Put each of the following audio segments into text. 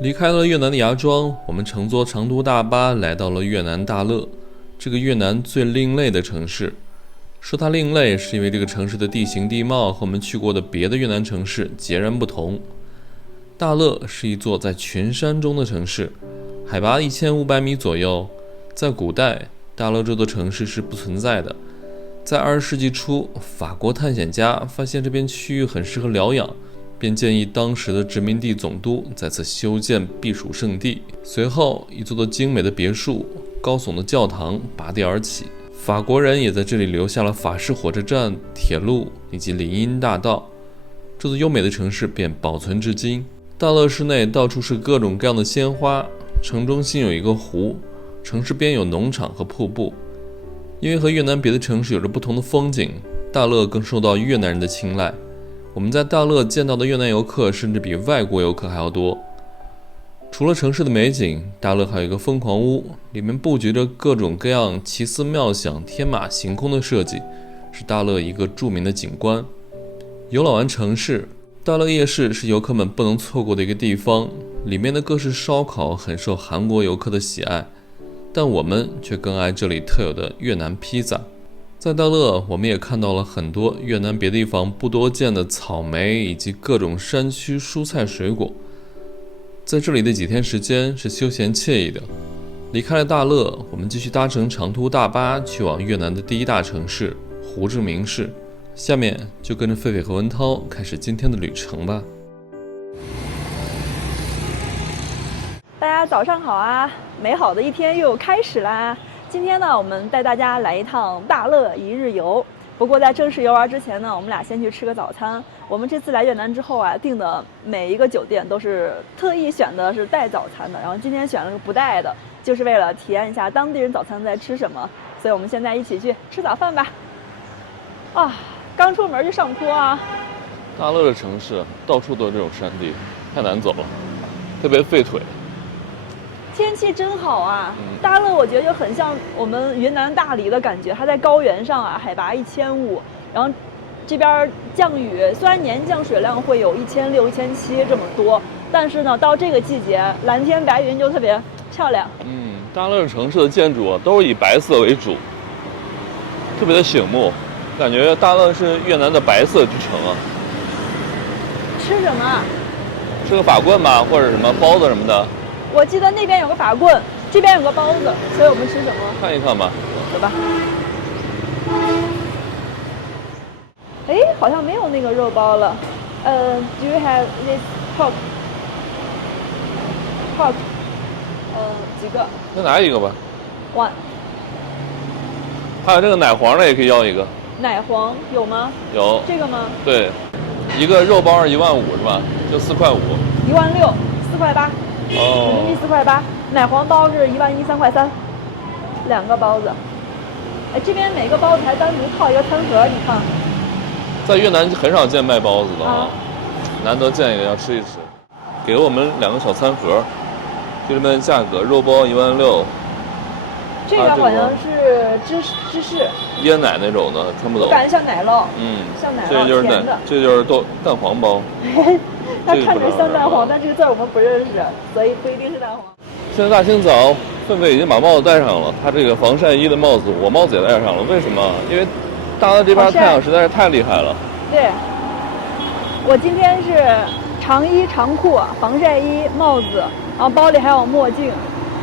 离开了越南的芽庄，我们乘坐长途大巴来到了越南大乐，这个越南最另类的城市。说它另类，是因为这个城市的地形地貌和我们去过的别的越南城市截然不同。大乐是一座在群山中的城市，海拔1500米左右。在古代，大乐这座城市是不存在的。在20世纪初，法国探险家发现这片区域很适合疗养，便建议当时的殖民地总督在此修建避暑胜地。随后，一座座精美的别墅、高耸的教堂拔地而起。法国人也在这里留下了法式火车站、铁路以及林荫大道，这座优美的城市便保存至今。大乐市内到处是各种各样的鲜花，城中心有一个湖，城市边有农场和瀑布。因为和越南别的城市有着不同的风景，大乐更受到越南人的青睐。我们在大乐见到的越南游客甚至比外国游客还要多。除了城市的美景，大乐还有一个疯狂屋，里面布局着各种各样奇思妙想、天马行空的设计，是大乐一个著名的景观。游览完城市，大乐夜市是游客们不能错过的一个地方，里面的各式烧烤很受韩国游客的喜爱，但我们却更爱这里特有的越南披萨。在大乐，我们也看到了很多越南别的地方不多见的草莓以及各种山区蔬菜水果。在这里的几天时间是休闲惬意的。离开了大乐，我们继续搭乘长途大巴去往越南的第一大城市胡志明市。下面就跟着狒狒和文涛开始今天的旅程吧。大家早上好啊！美好的一天又开始啦！今天呢，我们带大家来一趟大乐一日游。不过在正式游玩之前呢，我们俩先去吃个早餐。我们这次来越南之后啊，订的每一个酒店都是特意选的是带早餐的，然后今天选了个不带的，就是为了体验一下当地人早餐在吃什么。所以我们现在一起去吃早饭吧。啊，刚出门就上坡啊！大乐的城市到处都是这种山地，太难走了，特别费腿。天气真好啊！大乐我觉得就很像我们云南大理的感觉，它在高原上啊，海拔1500，然后这边降雨虽然年降水量会有1600、1700这么多，但是呢，到这个季节，蓝天白云就特别漂亮。大乐城市的建筑都是以白色为主，特别的醒目，感觉大乐是越南的白色之城啊。吃什么？吃个法棍吧，或者什么包子什么的。我记得那边有个法棍，这边有个包子，所以我们吃什么？看一看吧。走吧。哎，好像没有那个肉包了。Do you have this pork？ pork？ 几个？再拿一个吧。One。还有这个奶黄的也可以要一个。奶黄有吗？有。这个吗？对，一个肉包15000是吧？就4块5。16000，4块8。人民币4块8，奶黄包是11000 3块3，两个包子。哎，这边每个包子还单独套一个餐盒，你看。在越南很少见卖包子的啊，难得见一个，要吃一吃。给了我们2个小餐盒，就这边的价格，肉包16000。这个好像是芝士椰奶那种的，看不懂。感觉像奶酪，像奶酪，甜的。这就是蛋黄包。它看着像蛋黄，但这个字我们不认识，所以不一定是蛋黄。现在大清早，狒狒已经把帽子戴上了，他这个防晒衣的帽子，我帽子也戴上了。为什么？因为大乐这边太阳实在是太厉害了。对，我今天是长衣长裤、防晒衣、帽子，然后包里还有墨镜。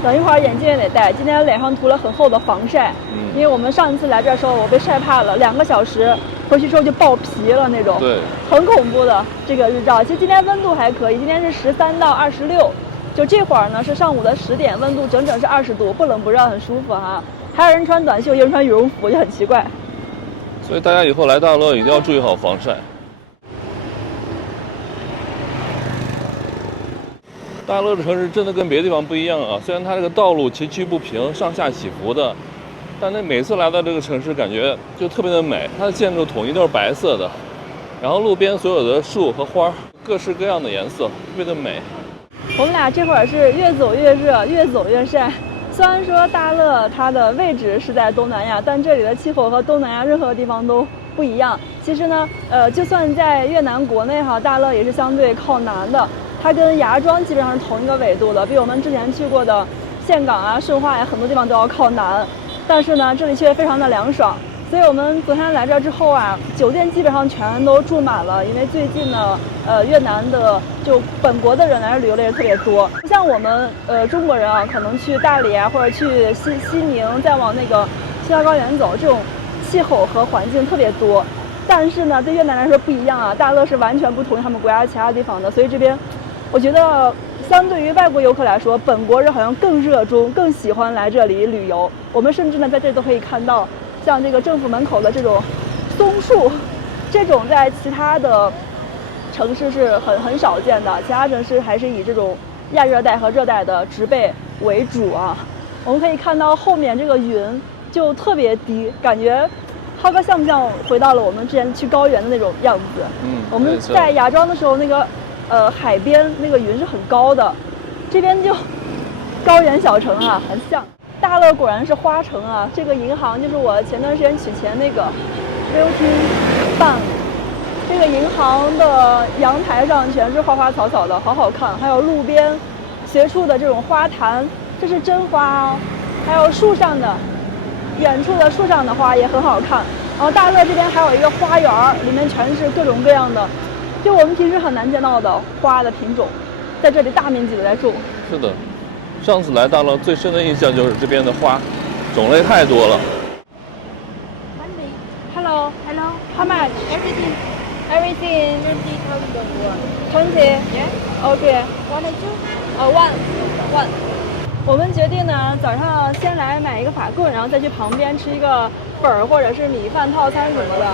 等一会儿眼镜也得戴。今天脸上涂了很厚的防晒，因为我们上一次来这儿的时候，我被晒怕了，2个小时回去之后就爆皮了那种，对，很恐怖的这个日照。其实今天温度还可以，今天是13到26，就这会儿呢是上午的10点，温度整整是20度，不冷不热，很舒服哈。还有人穿短袖，有人穿羽绒服，就很奇怪。所以大家以后来大乐一定要注意好防晒。大乐的城市真的跟别的地方不一样啊！虽然它这个道路崎岖不平、上下起伏的，但那每次来到这个城市，感觉就特别的美。它的建筑统一都是白色的，然后路边所有的树和花，各式各样的颜色，特别的美。我们俩这会儿是越走越热，越走越晒。虽然说大乐它的位置是在东南亚，但这里的气候和东南亚任何地方都不一样。其实呢，就算在越南国内哈，大乐也是相对靠南的。它跟芽庄基本上是同一个纬度的，比我们之前去过的岘港啊、顺化呀，很多地方都要靠南。但是呢，这里却非常的凉爽。所以我们昨天来这儿之后啊，酒店基本上全都住满了，因为最近呢，越南的就本国的人来这旅游的人特别多，不像我们中国人啊，可能去大理啊或者去西宁，再往那个青藏高原走，这种气候和环境特别多。但是呢，对越南来说不一样啊，大乐是完全不同于他们国家其他地方的，所以这边我觉得相对于外国游客来说，本国人好像更热衷、更喜欢来这里旅游。我们甚至呢在这里都可以看到。像这个政府门口的这种松树，这种在其他的城市是很少见的，其他城市还是以这种亚热带和热带的植被为主啊。我们可以看到后面这个云就特别低，感觉浩哥像不像回到了我们之前去高原的那种样子？我们在芽庄的时候，那个海边那个云是很高的，这边就高原小城啊，很像。大乐果然是花城啊！这个银行就是我前段时间取钱那个 Realty Bank， 这个银行的阳台上全是花花草草的，好好看。还有路边随处的这种花坛，这是真花哦。还有树上的，远处的树上的花也很好看。然后大乐这边还有一个花园，里面全是各种各样的，就我们平时很难见到的花的品种，在这里大面积的在种。是的。上次来大乐最深的印象就是这边的花，种类太多了。Hello. Hello. How much? Everything. Everything. 20,000 won. 20. Yeah. Okay. One or two? One. 我们决定呢，早上先来买一个法棍，然后再去旁边吃一个粉儿或者是米饭套餐什么的。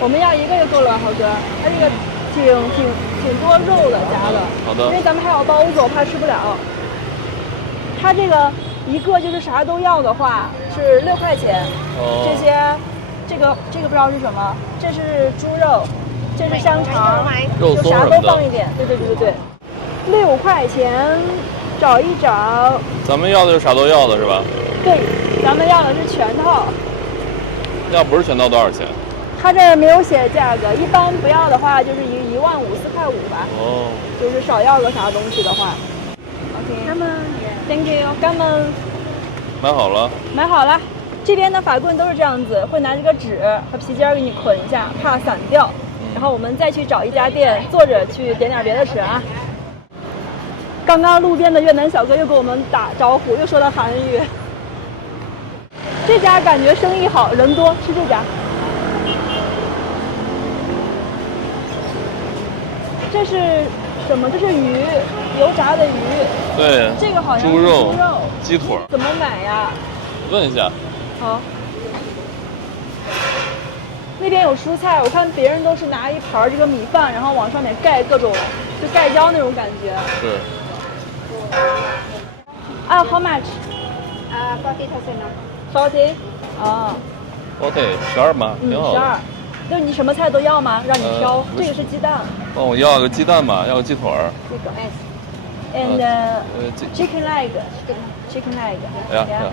我们要一个就够了，豪哥。它这个挺多肉的加的。好的。因为咱们还有包子，我怕吃不了。它这个一个就是啥都要的话是6块钱，这个不知道是什么，这是猪肉，这是香肠，肉松就啥都放一点，对，6块钱找一找。咱们要的是啥都要的是吧？对，咱们要的是全套。要不是全套多少钱？它这儿没有写价格，一般不要的话就是1.5万4块5吧。哦，就是少要个啥东西的话。OK。他们 Thank you， 干们。买好了。买好了。这边的法棍都是这样子，会拿这个纸和皮筋给你捆一下，怕散掉。然后我们再去找一家店坐着去点点别的吃啊。刚刚路边的越南小哥又给我们打招呼，又说了韩语。这家感觉生意好，人多，吃这家。这是什么？这是鱼，油炸的鱼。对。这个好像是猪肉、鸡腿。怎么买呀？问一下。好。那边有蔬菜，我看别人都是拿一盘这个米饭，然后往上面盖各种，就盖浇那种感觉。是。啊 ，How much? 40,000. 40. 啊。40，12吗？挺好的。12。就是你什么菜都要吗？让你挑。这个是鸡蛋。帮我要个鸡蛋吧，要个鸡腿儿。这个 And chicken leg. Chicken leg. Yeah.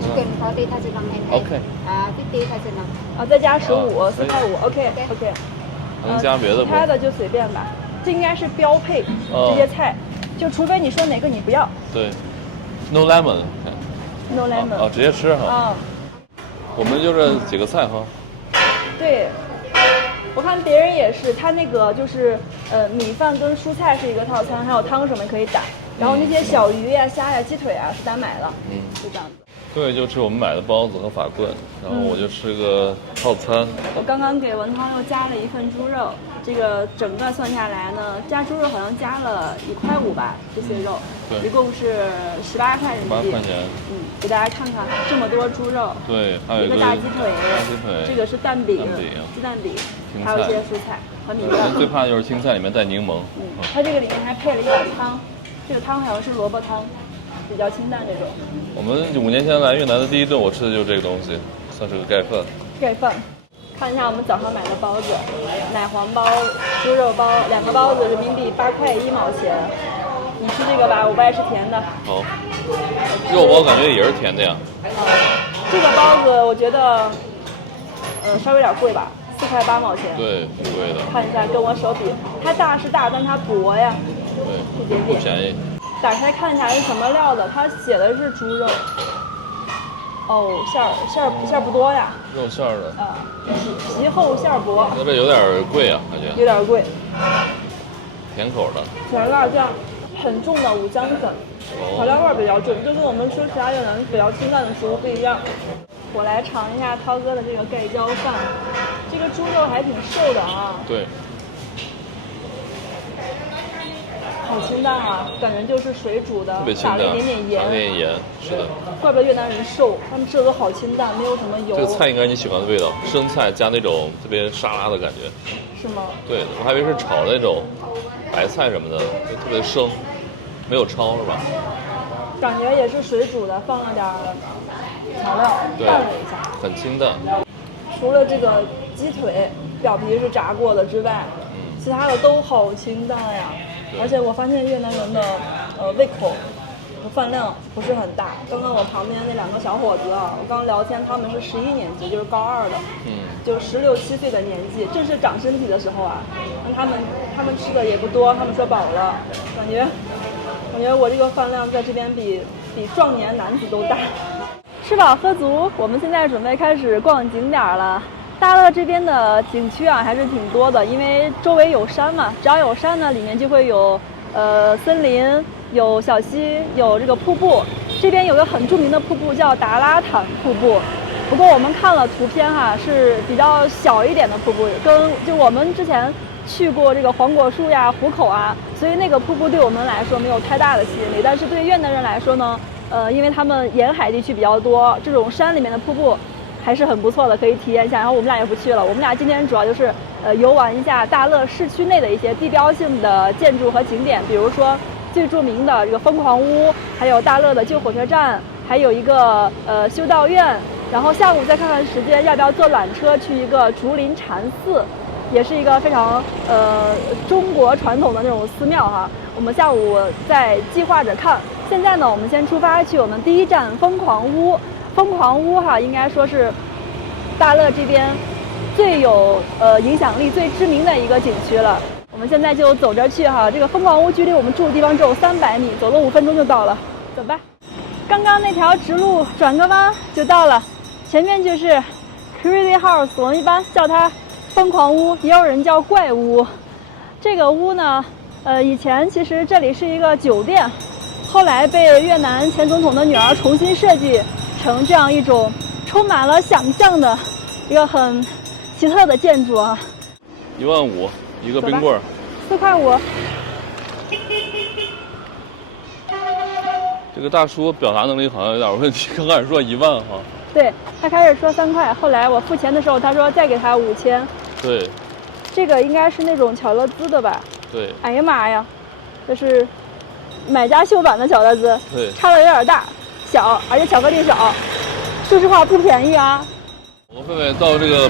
Chicken 40,000. OK. 50,000. 啊，再加15，4块5。OK. 能加别的不？其他的就随便吧。这应该是标配这些菜，就除非你说哪个你不要。对。No lemon. No lemon. 哦，直接吃哈。啊。我们就这几个菜哈。对。我看别人也是，他那个就是米饭跟蔬菜是一个套餐，还有汤什么可以打，然后那些小鱼呀、虾呀、鸡腿啊是单买的，就这样子。对，就吃我们买的包子和法棍，然后我就吃个套餐。我刚刚给文涛又加了一份猪肉，这个整个算下来呢，加猪肉好像加了1块5吧，这些肉，对，一共是18块人民币。18块钱。给大家看看这么多猪肉，对，还有一个大鸡腿，这个是蛋饼，鸡蛋饼，还有一些蔬菜和米饭。最怕的就是青菜里面带柠檬。它这个里面还配了一碗汤，这个汤好像是萝卜汤，比较清淡这种。我们5年前来越南的第一顿，我吃的就是这个东西，算是个盖饭。盖饭。看一下我们早上买的包子，奶黄包、猪肉包，2个包子人民币8块1毛钱。你吃这个吧，我不爱吃甜的。好。肉包感觉也是甜的呀。这个包子我觉得，稍微有点贵吧，4块8毛钱。对，挺贵的。看一下，跟我手比，它大是大，但它薄呀。对。一点点，不便宜。打开看一下是什么料的，它写的是猪肉。哦，馅儿不多呀。肉馅儿的。啊，皮厚馅儿薄。那这有点贵啊，感觉。有点贵。甜口的。甜辣酱，很重的五香粉，调料味比较重，就跟我们吃其他越南比较清淡的食物不一样。我来尝一下涛哥的这个盖浇饭，这个猪肉还挺瘦的啊。对。好清淡啊，感觉就是水煮的，特别清淡，打了一点点盐。打了点盐，是的。怪不得越南人瘦，他们吃的都好清淡，没有什么油。这个菜应该是你喜欢的味道，生菜加那种特别沙拉的感觉。是吗？对，我还以为是炒那种白菜什么的，就特别生，没有焯是吧？感觉也是水煮的，放了点调料拌了一下，很清淡。除了这个鸡腿表皮是炸过的之外，其他的都好清淡呀。而且我发现越南人的胃口和饭量不是很大。刚刚我旁边那两个小伙子啊，我刚聊天，他们是11年级，就是高2的，就16、17岁的年纪，正是长身体的时候啊。他们吃的也不多，他们说饱了，感觉我这个饭量在这边比壮年男子都大。吃饱喝足，我们现在准备开始逛景点了。大乐这边的景区啊还是挺多的，因为周围有山嘛，只要有山呢，里面就会有森林，有小溪，有这个瀑布。这边有个很著名的瀑布叫达拉坦瀑布，不过我们看了图片哈，是比较小一点的瀑布，就我们之前去过这个黄果树呀、湖口啊，所以那个瀑布对我们来说没有太大的吸引力。但是对越南人来说呢，因为他们沿海地区比较多，这种山里面的瀑布还是很不错的，可以体验一下。然后我们俩也不去了，我们俩今天主要就是游玩一下大乐市区内的一些地标性的建筑和景点，比如说最著名的这个疯狂屋，还有大乐的旧火车站，还有一个修道院。然后下午再看看时间，要不要坐缆车去一个竹林禅寺，也是一个非常中国传统的那种寺庙哈。我们下午再计划着看。现在呢，我们先出发去我们第一站疯狂屋。疯狂屋哈，应该说是大乐这边最有影响力、最知名的一个景区了。我们现在就走着去哈，这个疯狂屋距离我们住的地方只有300米，走了5分钟就到了。走吧，刚刚那条直路转个弯就到了，前面就是 Crazy House， 我们一般叫它疯狂屋，也有人叫怪屋。这个屋呢，以前其实这里是一个酒店，后来被越南前总统的女儿重新设计成这样一种充满了想象的一个很奇特的建筑啊。15000一个冰棍儿，4块5。这个大叔表达能力好像有点问题，刚开始说1万哈。对，他开始说3块，后来我付钱的时候，他说再给他5000。对。这个应该是那种巧乐兹的吧？对。哎呀妈呀，这是买家秀版的巧乐兹。对。差的有点大。小，而且巧克力少，说实话不便宜啊。我跟狒狒到这个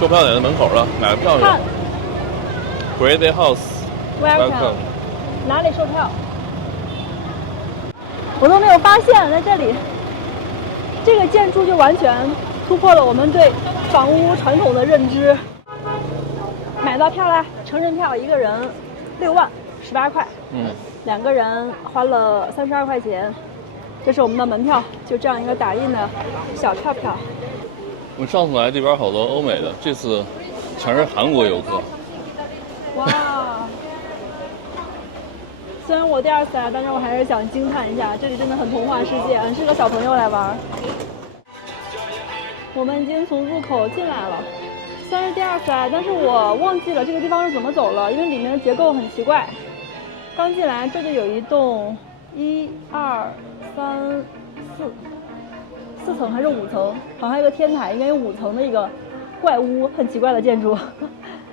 售票点的门口了，买了票去。Crazy House，Welcome。哪里售票？我都没有发现，在这里，这个建筑就完全突破了我们对房屋传统的认知。买到票啦，成人票一个人6万18块，2个人花了32块钱。这是我们的门票，就这样一个打印的小票票。我们上次来这边好多欧美的，这次全是韩国游客。哇！虽然我第2次来，但是我还是想惊叹一下，这里真的很童话世界，很适合小朋友来玩。我们已经从入口进来了，虽然是第2次来，但是我忘记了这个地方是怎么走了，因为里面的结构很奇怪。刚进来这就有一栋1、2、3、4层还是5层，好像还有个天台，应该有5层的一个怪屋，很奇怪的建筑。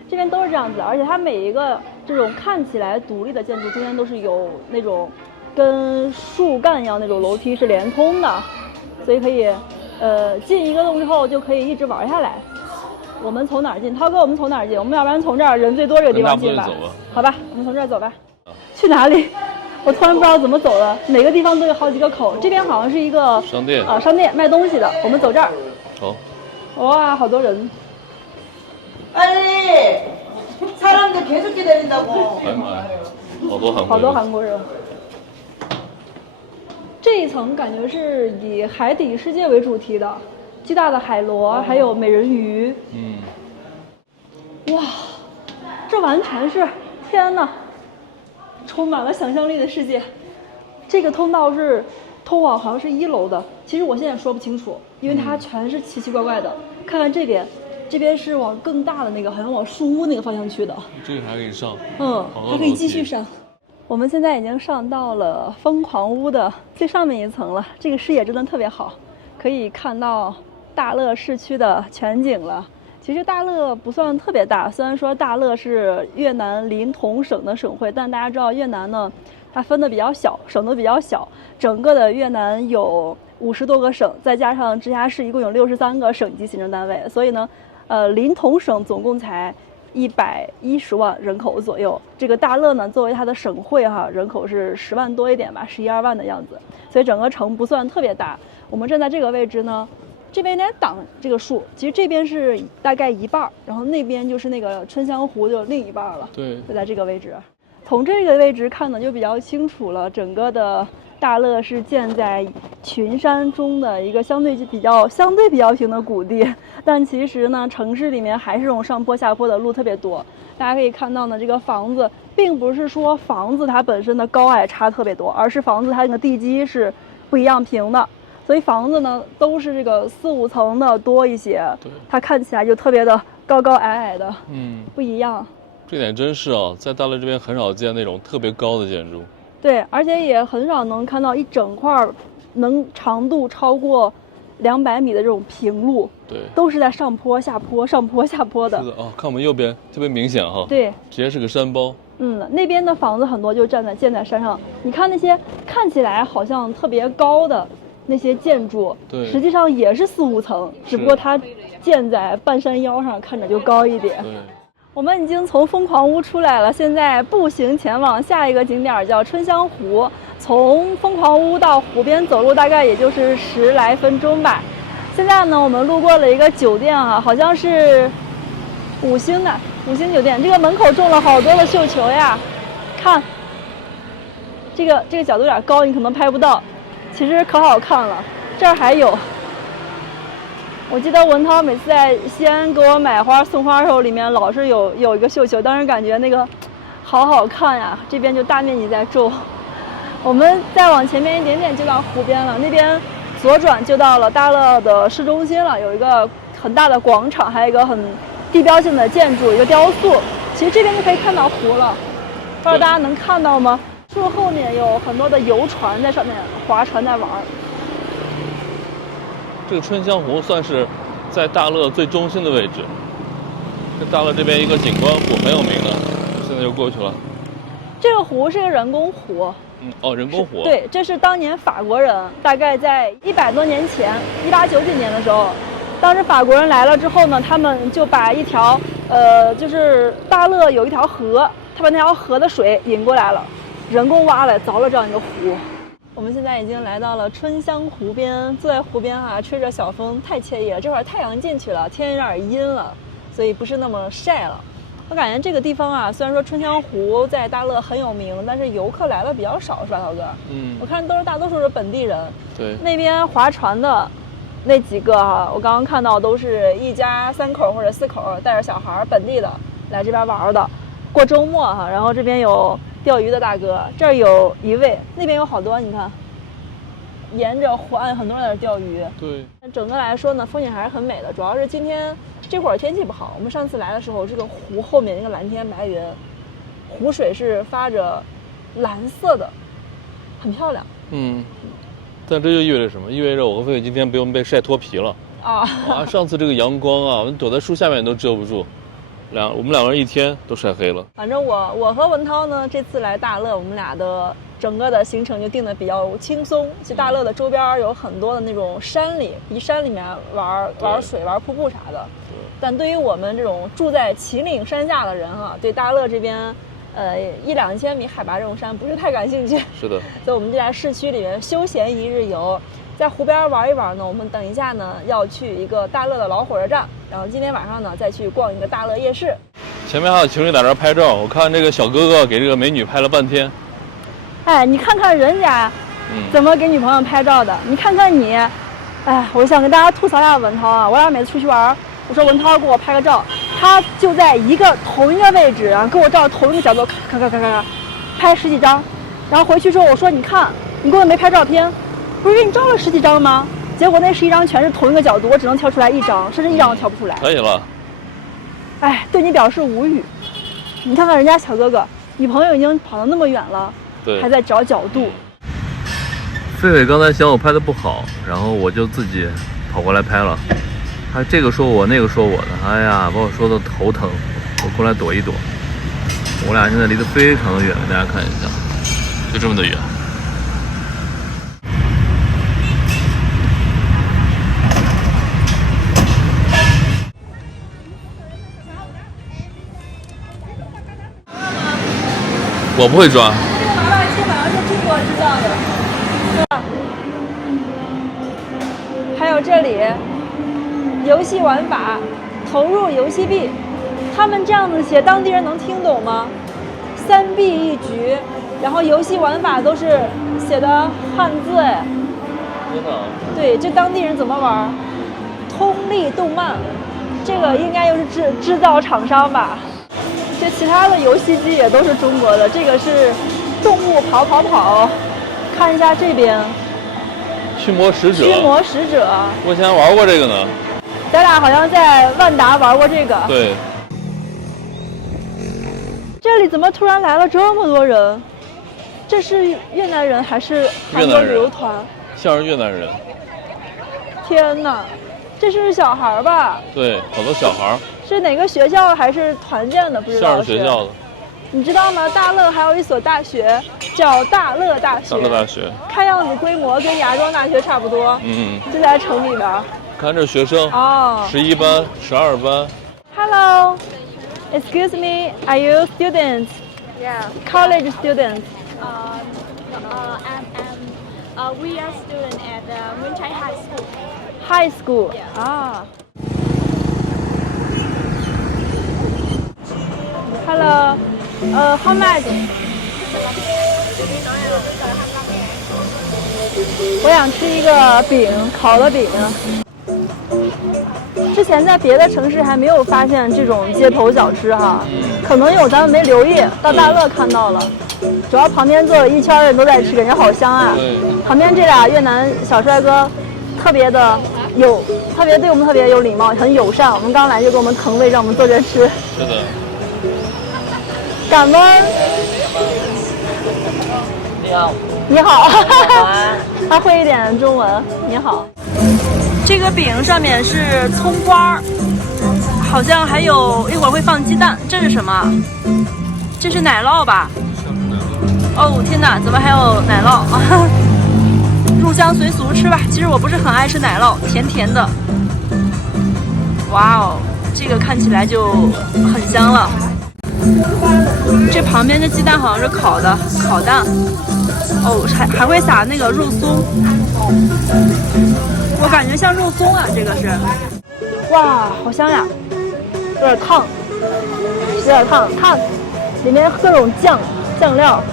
这边都是这样子，而且它每一个这种看起来独立的建筑中间都是有那种跟树干一样那种楼梯是连通的，所以可以进一个洞之后就可以一直玩下来。我们从哪儿进？涛哥，我们从哪儿进？我们要不然从这儿人最多这个地方进吧？好吧，我们从这儿走吧。去哪里？我突然不知道怎么走了，每个地方都有好几个口。这边好像是一个商店啊，商店卖东西的。我们走这儿。好。哇，好多人。 아니 사람들 계속 기다린다고. 好多韩国人。好多韩国人。这一层感觉是以海底世界为主题的，巨大的海螺，还有美人鱼。哇，这完全是天哪，充满了想象力的世界。这个通道是通往好像是1楼的，其实我现在说不清楚，因为它全是奇奇怪怪的。看看这边，这边是往更大的那个，好像往树屋那个方向去的。这个还可以上。还可以继续上。我们现在已经上到了疯狂屋的最上面一层了，这个视野真的特别好，可以看到大乐市区的全景了。其实大乐不算特别大，虽然说大乐是越南临潼省的省会，但大家知道越南呢，它分的比较小，省的比较小，整个的越南有50多个省，再加上直辖市一共有63个省级行政单位，所以呢，临潼省总共才110万人口左右。这个大乐呢，作为它的省会哈，人口是10万多一点吧，11、2万的样子，所以整个城不算特别大。我们站在这个位置呢，这边有点挡这个树，其实这边是大概一半，然后那边就是那个春香湖就另一半了。对，就在这个位置，从这个位置看呢就比较清楚了。整个的大乐是建在群山中的一个相对比较平的谷地，但其实呢，城市里面还是这种上坡下坡的路特别多。大家可以看到呢，这个房子并不是说房子它本身的高矮差特别多，而是房子它那个地基是不一样平的。所以房子呢都是这个4、5层的多一些，它看起来就特别的高高矮矮的，不一样。这点真是啊，在大乐这边很少见那种特别高的建筑。对，而且也很少能看到一整块能长度超过200米的这种平路，对，都是在上坡下坡、上坡下坡的。是的啊，看我们右边特别明显哈，对，直接是个山包。那边的房子很多就建在山上，你看那些看起来好像特别高的那些建筑，对，实际上也是4、5层，只不过它建在半山腰上，看着就高一点。对。我们已经从疯狂屋出来了，现在步行前往下一个景点叫春香湖。从疯狂屋到湖边走路大概也就是10来分钟吧。现在呢，我们路过了一个酒店啊，好像是5星酒店。这个门口种了好多的绣球呀，看，这个角度有点高，你可能拍不到，其实可好看了。这儿还有。我记得文涛每次在西安给我买花送花的时候，里面老是有一个绣球，当时感觉那个好好看呀。这边就大面积在种。我们再往前面一点点就到湖边了，那边左转就到了大乐的市中心了，有一个很大的广场，还有一个很地标性的建筑，一个雕塑。其实这边就可以看到湖了，不知道大家能看到吗？树后面有很多的游船在上面划船在玩。这个春香湖算是在大乐最中心的位置，这大乐这边一个景观湖很有名的，现在就过去了。这个湖是个人工湖。人工湖。对，这是当年法国人，大概在100多年前，1890几年的时候，当时法国人来了之后呢，他们就把一条就是大乐有一条河，他把那条河的水引过来了，人工挖来凿了这样一个湖。我们现在已经来到了春香湖边，坐在湖边啊，吹着小风，太惬意了。这会儿太阳进去了，天有点阴了，所以不是那么晒了。我感觉这个地方啊，虽然说春香湖在大乐很有名，但是游客来的比较少，是吧，涛哥？我看大多数是本地人。对。那边划船的那几个啊，我刚刚看到都是一家3口或者4口带着小孩，本地的来这边玩的，过周末哈。然后这边有钓鱼的大哥，这儿有一位，那边有好多，你看，沿着湖岸很多人在这钓鱼。对。整个来说呢，风景还是很美的，主要是今天这会儿天气不好。我们上次来的时候，这个湖后面那个蓝天白云，湖水是发着蓝色的，很漂亮。但这就意味着什么？意味着我和菲菲今天不用被晒脱皮了啊！上次这个阳光啊，我们躲在树下面都遮不住。我们2个人一天都晒黑了。反正我和文涛呢，这次来大乐，我们俩的整个的行程就定的比较轻松。其实大乐的周边有很多的那种山里面玩水、玩瀑布啥的。但对于我们这种住在秦岭山下的人哈，对大乐这边1、2千米海拔这种山不是太感兴趣。是的。所以我们就在市区里面休闲一日游。在湖边玩一玩呢，我们等一下呢要去一个大乐的老火车站，然后今天晚上呢再去逛一个大乐夜市。前面还有情侣在这拍照，我看这个小哥哥给这个美女拍了半天。哎，你看看人家怎么给女朋友拍照的，你看看你。哎，我想跟大家吐槽一下文涛啊，我俩每次出去玩，我说文涛给我拍个照，他就在同一个位置啊，给我照同一个角度，咔，拍十几张，然后回去之后我说你看，你给我没拍照片，不是给你照了十几张吗？结果那11张全是同一个角度，我只能挑出来1张，甚至1张都挑不出来。可以了。哎，对你表示无语。你看看人家小哥哥，女朋友已经跑到那么远了，对，还在找角度。狒狒刚才嫌我拍的不好，然后我就自己跑过来拍了。他这个说我，那个说我的，哎呀，把我说的头疼。我过来躲一躲。我俩现在离得非常的远，给大家看一下，就这么的远。我不会抓。这个娃娃机好像是中国制造的。还有这里，游戏玩法，投入游戏币，他们这样子写，当地人能听懂吗？3币1局，然后游戏玩法都是写的汉字哎。真的？对，这当地人怎么玩？通力动漫，这个应该又是制造厂商吧？这其他的游戏机也都是中国的，这个是动物跑，看一下这边。驱魔使者。我以前玩过这个呢。咱俩好像在万达玩过这个。对。这里怎么突然来了这么多人？这是越南人还是韩国旅游团？像是越南人。天哪，这是小孩吧？对，好多小孩。是哪个学校还是团建的？不知道。像是学校的。你知道吗？大乐还有一所大学叫大乐大学。大乐大学。看样子规模跟芽庄大学差不多。就在城里边。看这学生。哦。 11班、12班。Hello, excuse me, are you students? Yeah. College students. We are students at Nguyen Chai High School. High school. Yeah. 啊。Hello, how much? 我想吃一个饼，烤的饼。之前在别的城市还没有发现这种街头小吃哈，可能有咱们没留意，到大乐看到了。主要旁边坐了一圈人都在吃，感觉好香啊。旁边这俩越南小帅哥，特别对我们特别有礼貌，很友善。我们刚来就给我们腾位，让我们坐着吃。是的。感恩。你好。你好。他会一点中文。你好。这个饼上面是葱花，好像还有一会儿会放鸡蛋。这是什么？这是奶酪吧？哦天哪，怎么还有奶酪？入乡随俗吃吧。其实我不是很爱吃奶酪，甜甜的。哇哦，这个看起来就很香了。这旁边的鸡蛋好像是烤蛋。哦，还会撒那个肉松。我感觉像肉松啊，这个是。哇，好香呀！有点烫，烫，里面各种酱料，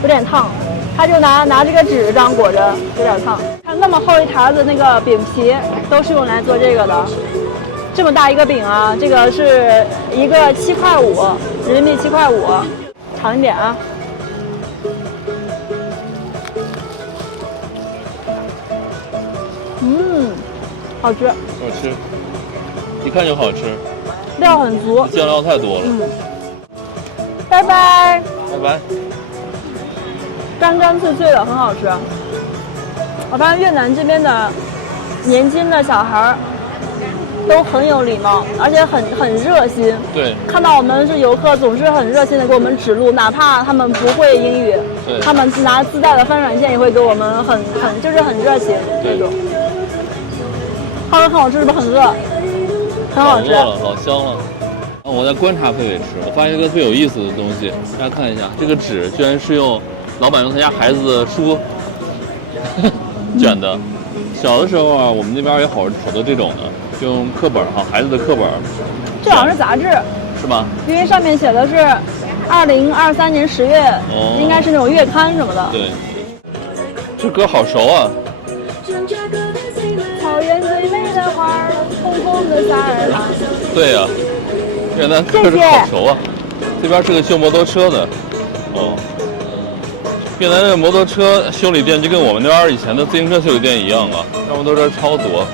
有点烫。他就拿这个纸这样裹着，有点烫。看那么厚一沓子那个饼皮，都是用来做这个的。这么大一个饼啊，这个是一个7块5，人民币7块5。尝一点啊。好吃。好吃，一看就好吃。料很足。酱料太多了。拜拜。拜拜。干干脆脆的，很好吃。我发现越南这边的年轻的小孩都很有礼貌，而且很热心。对。看到我们是游客，总是很热心的给我们指路，哪怕他们不会英语，他们拿自带的翻软件也会给我们很热情这种。很好吃，是不是很饿？很好吃。饿了，老香了。我在观察狒狒吃，我发现一个特别有意思的东西，大家看一下，这个纸居然是用老板用他家孩子的书卷的。小的时候啊，我们那边也好多这种的，就用课本哈，孩子的课本。这好像是杂志。是吗？因为上面写的是2023年10月，应该是那种月刊什么的。对，这歌好熟啊。草原最美的花儿，红红的萨尔玛。对呀、越南歌是好熟啊。这边是个修摩托车的，哦。越南的摩托车修理店就跟我们那边以前的自行车修理店一样啊，那摩托车超多。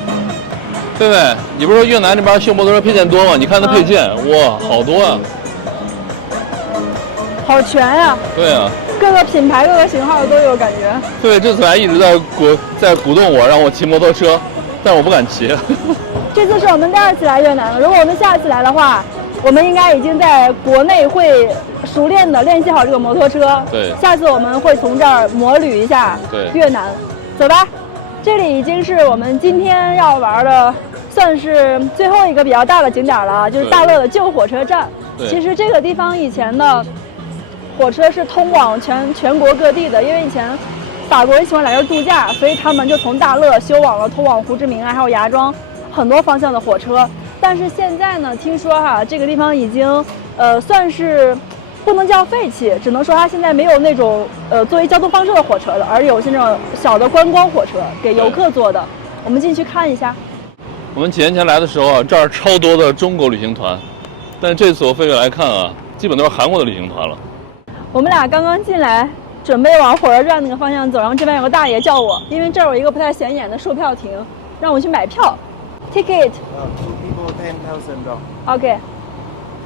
贝贝，你不是说越南这边修摩托车配件多吗？你看那配件，哇，好多啊！好全呀、对啊，各个品牌、各个型号都有感觉。贝贝这次来一直在鼓动我，让我骑摩托车，但我不敢骑。这次是我们第2次来越南了，如果我们下次来的话，我们应该已经在国内会熟练的练习好这个摩托车。对，下次我们会从这儿摩旅一下越南。走吧，这里已经是我们今天要玩的，算是最后一个比较大的景点了，就是大乐的旧火车站。其实这个地方以前的火车是通往全国各地的，因为以前法国人喜欢来这儿度假，所以他们就从大乐修往了通往胡志明啊，还有芽庄很多方向的火车。但是现在呢，听说这个地方已经算是不能叫废弃，只能说它现在没有那种作为交通方式的火车了，而有些那种小的观光火车给游客坐的。我们进去看一下。我们几年前来的时候啊，这儿超多的中国旅行团，但这次我飞过来看啊，基本都是韩国的旅行团了。我们俩刚刚进来，准备往火车站那个方向走，然后这边有个大爷叫我，因为这儿有一个不太显眼的售票亭，让我去买票。Ticket。OK，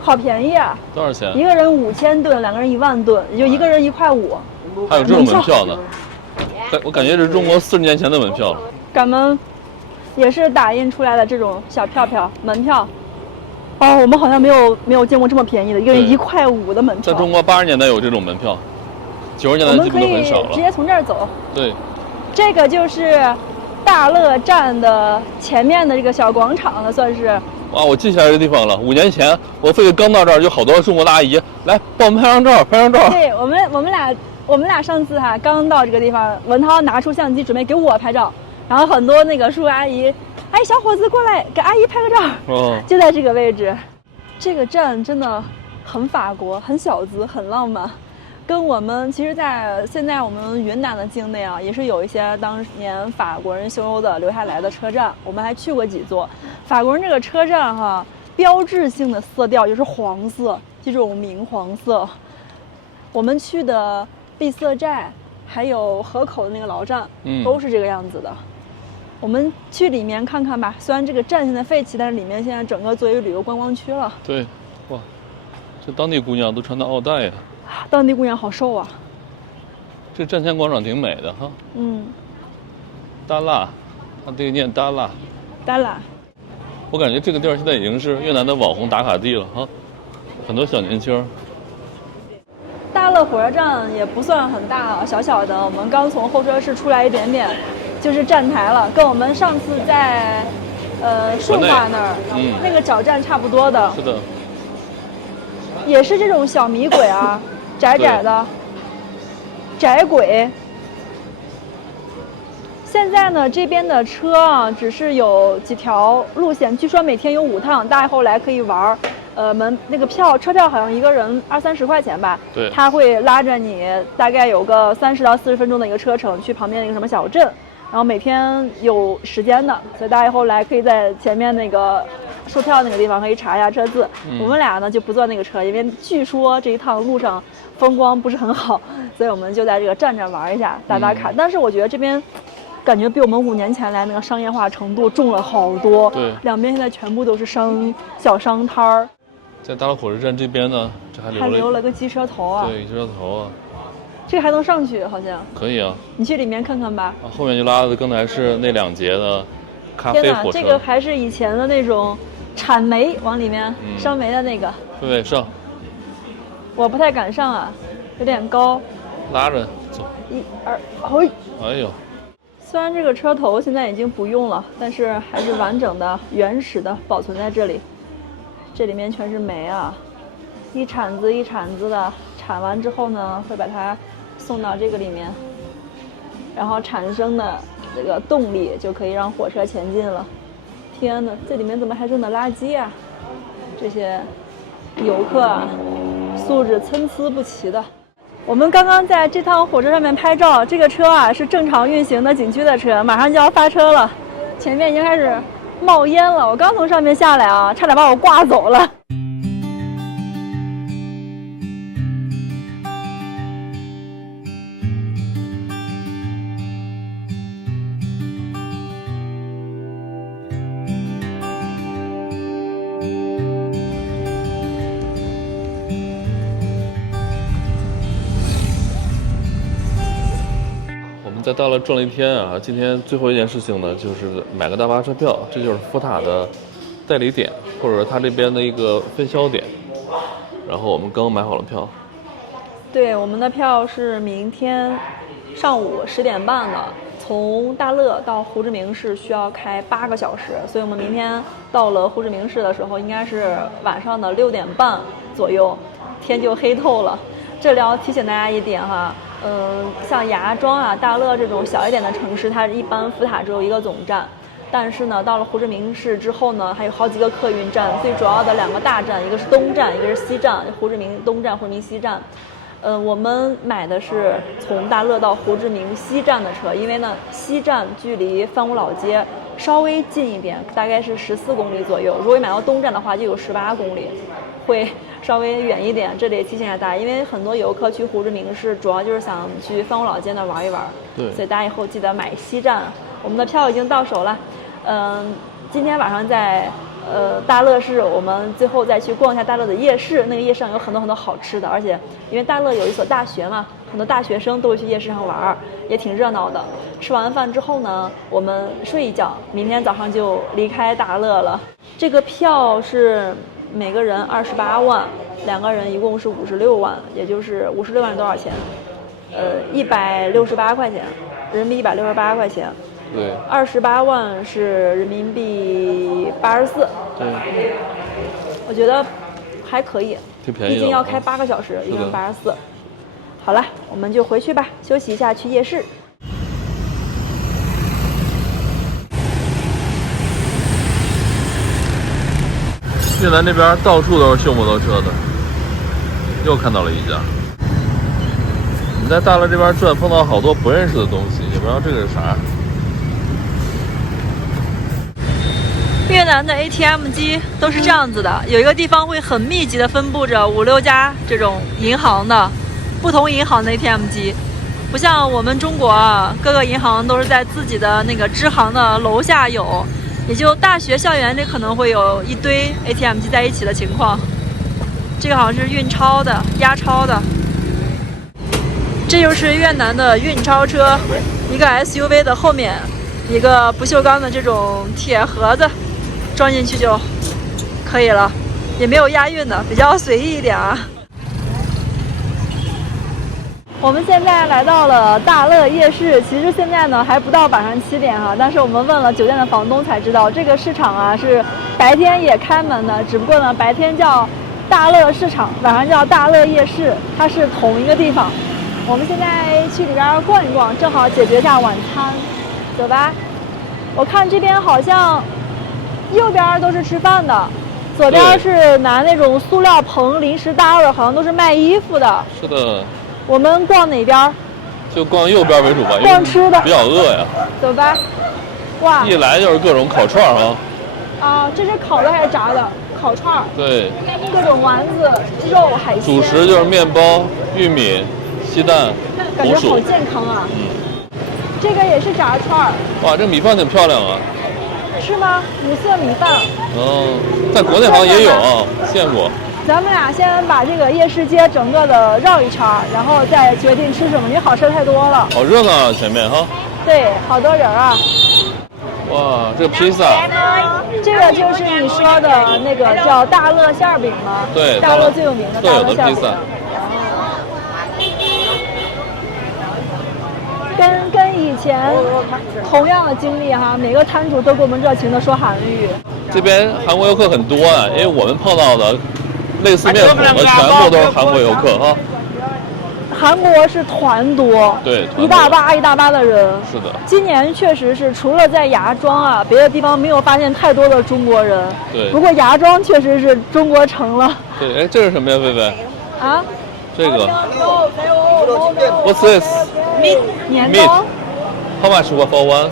好便宜啊！多少钱？一个人5000盾，2个人10000盾，也就一个人1.5块。还有这种门票呢？我感觉这是中国40年前的门票了。咱们也是打印出来的这种小票门票。哦，我们好像没有见过这么便宜的，一个人1.5块的门票。在中国80年代有这种门票，90年代基本都很少了。我们可以直接从这儿走。对，这个就是大乐站的前面的这个小广场了，算是。哇，我记起来这个地方了。5年前我飞刚到这儿，就好多中国的阿姨来帮我们拍张照，拍张照。对，我们俩上次刚到这个地方，文涛拿出相机准备给我拍照，然后很多那个叔叔阿姨，哎，小伙子过来给阿姨拍个照。哦，就在这个位置。这个站真的很法国，很小资，很浪漫。跟我们其实现在我们云南的境内啊，也是有一些当年法国人修的留下来的车站，我们还去过几座。法国人这个车站标志性的色调就是黄色，这种明黄色。我们去的碧色寨，还有河口的那个老站，都是这个样子的。我们去里面看看吧，虽然这个站现在废弃，但是里面现在整个作为旅游观光区了。对，哇，这当地姑娘都穿的奥黛呀。当地姑娘好瘦啊！这站前广场挺美的哈。达腊，它这个念达腊。达腊。我感觉这个地儿现在已经是越南的网红打卡地了哈，很多小年轻。大乐火车站也不算很大，小小的。我们刚从候车室出来一点点，就是站台了，跟我们上次在顺化那儿那个小站差不多的。是的。也是这种小米轨啊，窄窄的窄轨。现在呢，这边的车只是有几条路线，据说每天有5趟，大家后来可以玩。那个车票好像一个人20-30块钱吧。对。他会拉着你，大概有个30到40分钟的一个车程，去旁边那个什么小镇，然后每天有时间的，所以大家后来可以在前面那个售票那个地方可以查一下车字。我们俩呢就不坐那个车，因为据说这一趟路上风光不是很好，所以我们就在这个站玩一下，打卡。但是我觉得这边感觉比我们5年前来那个商业化程度重了好多。对，两边现在全部都是小商摊儿。在大乐火车站这边呢，这还留了个机车头啊。对，机车头啊。这个还能上去，好像。可以啊。你去里面看看吧。后面就拉的刚才是那2节的咖啡火车。这个还是以前的那种产煤往里面烧煤的那个。对，上。我不太敢上啊，有点高。拉着走。1、2，哎呦。虽然这个车头现在已经不用了，但是还是完整的、原始的保存在这里。这里面全是煤啊，一铲子一铲子的，铲完之后呢，会把它送到这个里面，然后产生的这个动力就可以让火车前进了。天哪，这里面怎么还扔的垃圾啊？这些游客啊，素质参差不齐的。我们刚刚在这趟火车上面拍照，这个车啊是正常运行的景区的车，马上就要发车了，前面已经开始冒烟了。我刚从上面下来啊，差点把我挂走了。在大乐转了一天啊，今天最后一件事情呢，就是买个大巴车票，这就是福塔的代理点，或者说他这边的一个分销点。然后我们刚买好了票。对，我们的票是明天上午10点半的，从大乐到胡志明市需要开8个小时，所以我们明天到了胡志明市的时候，应该是晚上的6点半左右，天就黑透了。这里要提醒大家一点哈。像芽庄啊、大乐这种小一点的城市，它一般福塔只有一个总站，但是呢，到了胡志明市之后呢，还有好几个客运站，最主要的2个大站，一个是东站，一个是西站，胡志明东站、胡志明西站。我们买的是从大乐到胡志明西站的车，因为呢，西站距离范屋老街稍微近一点，大概是14公里左右。如果买到东站的话，就有18公里，会稍微远一点。这里也提醒一下大家，因为很多游客去胡志明市，主要就是想去范屋老街那玩一玩，对，所以大家以后记得买西站。我们的票已经到手了，今天晚上在大乐市，我们最后再去逛一下大乐的夜市。那个夜市上有很多很多好吃的，而且因为大乐有一所大学嘛，很多大学生都会去夜市上玩，也挺热闹的。吃完饭之后呢，我们睡一觉，明天早上就离开大乐了。这个票是每个人28万，2个人一共是56万，也就是56万多少钱？168块钱，人民币168块钱。对，28万是人民币84。对，我觉得还可以，挺便宜的，毕竟要开8个小时，一个人84。好了，我们就回去吧，休息一下，去夜市。越南这边到处都是修摩托车的，又看到了一家。我们在大乐这边转，碰到好多不认识的东西，也不知道这个是啥。越南的 ATM 机都是这样子的，有一个地方会很密集的分布着5、6家这种银行的不同银行的 ATM 机，不像我们中国啊，各个银行都是在自己的那个支行的楼下有，也就大学校园里可能会有一堆 ATM 机在一起的情况。这个好像是运钞的、押钞的。这就是越南的运钞车，一个 SUV 的后面一个不锈钢的这种铁盒子。装进去就可以了，也没有押韵的，比较随意一点啊。我们现在来到了大乐夜市，其实现在呢还不到晚上7点哈，但是我们问了酒店的房东才知道，这个市场啊是白天也开门的，只不过呢白天叫大乐市场，晚上叫大乐夜市，它是同一个地方。我们现在去里边逛一逛，正好解决一下晚餐，走吧。我看这边好像右边都是吃饭的，左边是拿那种塑料棚临时搭的，好像都是卖衣服的。是的。我们逛哪边？就逛右边为主吧，逛吃的。比较饿呀。走吧。哇！一来就是各种烤串啊。啊，这是烤的还是炸的？烤串。对。各种丸子、肉、海鲜。主食就是面包、玉米、鸡蛋、感觉好健康啊。这个也是炸串。哇，这米饭挺漂亮啊。是吗？五色米饭。在国内好像也有啊，见过。咱们俩先把这个夜市街整个的绕一圈，然后再决定吃什么，因为好吃太多了。好热闹啊，前面哈。对，好多人啊。哇，这个披萨。这个就是你说的那个叫大乐馅饼吗？对，大乐最有名的大乐馅饼。跟以前同样的经历哈，每个摊主都给我们热情的说韩语。这边韩国游客很多啊，因为我们碰到的类似面孔的全部都是韩国游客哈。韩国是团多，对，团多一大巴一大巴的人。是的，今年确实是除了在芽庄啊，别的地方没有发现太多的中国人。对。不过芽庄确实是中国城了。对，哎，这是什么呀，菲菲？啊？这个。What's this? 年 Meat. 糕。How much for one?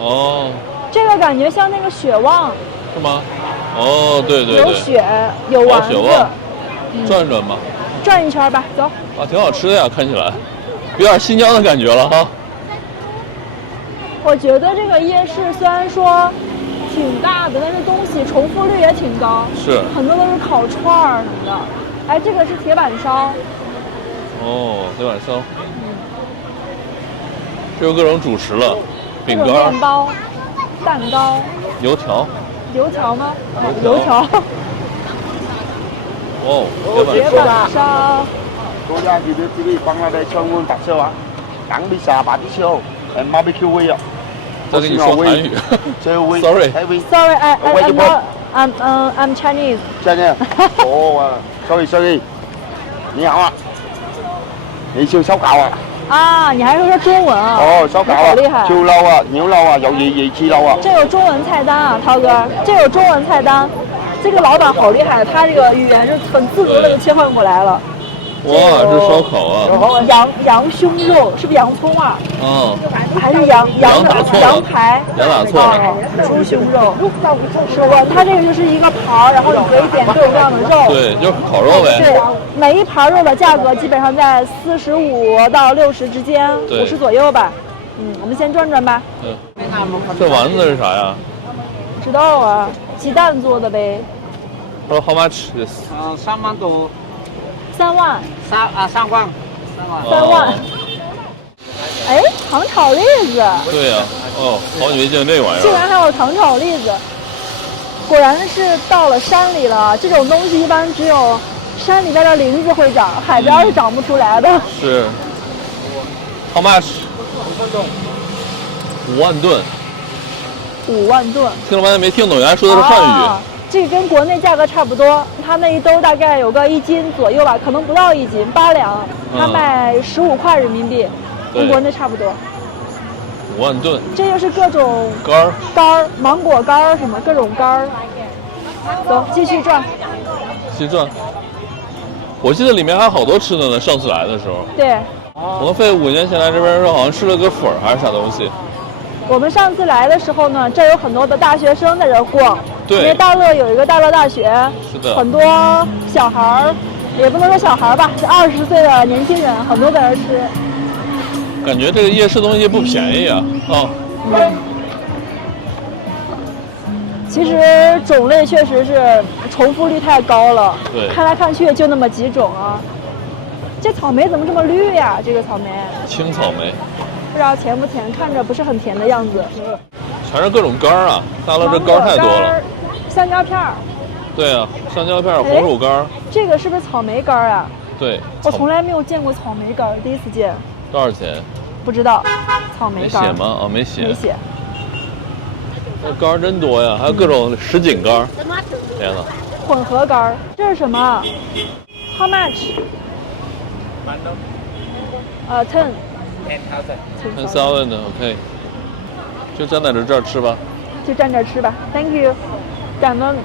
哦。这个感觉像那个血旺。是吗？哦，对对对。有血，有丸子。血旺。转转吧。转一圈吧，走。啊，挺好吃的呀，看起来，有点新疆的感觉了哈。我觉得这个夜市虽然说挺大的，但是东西重复率也挺高。是。很多都是烤串儿什么的。哎，这个是铁板烧。哦，铁板烧。这有各种主食了，饼干、面包、蛋糕、油条。油条吗？油条。哦，铁板烧。Cô ra thì đưa TV băng ra đây cho luôn tạt sơ á. Đắng đi xà bà đi siêu. Em barbecue way ạ. 再跟你说韩语。Sorry. Sorry, I'm Chinese. Chinese. Ồ, sorry. 你好啊。你燒燒餃啊？啊，你还是说中文啊？哦，燒餃啊，好厉害！燒肉啊，牛肉啊，有椰子肉啊。这有中文菜单啊，涛哥，这有中文菜单。这个老板好厉害，他这个语言是很自如的就切换过来了。哇，这烧烤啊！羊胸肉是不是洋葱啊？嗯。还是羊排？羊打错了。猪胸肉。是吧？它这个就是一个盘，然后你可以点各种各样的肉。对，就是烤肉呗。对，每一盘肉的价格基本上在45到60之间，50左右吧。我们先转转吧。这丸子是啥呀？不知道啊，鸡蛋做的呗。How much is？ 3万多。3万。3万。3万。哎，糖炒栗子。对呀，哦，好久没见这玩意儿。竟然还有糖炒栗子，果然是到了山里了。这种东西一般只有山里边的林子会长，海边是长不出来的。是。How much？ 5万吨。5万吨。听了半天没听懂，原来说的是汉语。这个跟国内价格差不多，它那一兜大概有个1斤左右吧，可能不到1斤，8两，它卖15块人民币，跟国内差不多。5万吨。这就是各种干儿，芒果干儿什么各种干儿。走，继续转。继续转。我记得里面还有好多吃的呢，上次来的时候。对。我们费5年前来这边的时候，好像吃了个粉儿还是啥东西。我们上次来的时候呢，这儿有很多的大学生在这儿逛。对。因为大乐有一个大乐大学。是的。很多小孩儿，也不能说小孩儿吧，是20岁的年轻人，很多在这儿吃。感觉这个夜市东西不便宜啊！其实种类确实是重复率太高了。对。看来看去就那么几种啊。这草莓怎么这么绿呀？这个草莓。青草莓。不知道甜不甜，看着不是很甜的样子。全是各种干儿啊！大乐这干儿太多了。香蕉片儿。对啊，香蕉片、红薯干。这个是不是草莓干啊？对。我从来没有见过草莓干，第一次见。多少钱？不知道。草莓干。没写吗？哦，没写。没写。这干儿真多呀，还有各种什锦干儿。天哪！混合干儿，这是什么 ？How much？ 10,000。10,000 OK。就站在这儿吃吧。就站这儿吃吧 ，Thank you， 感恩。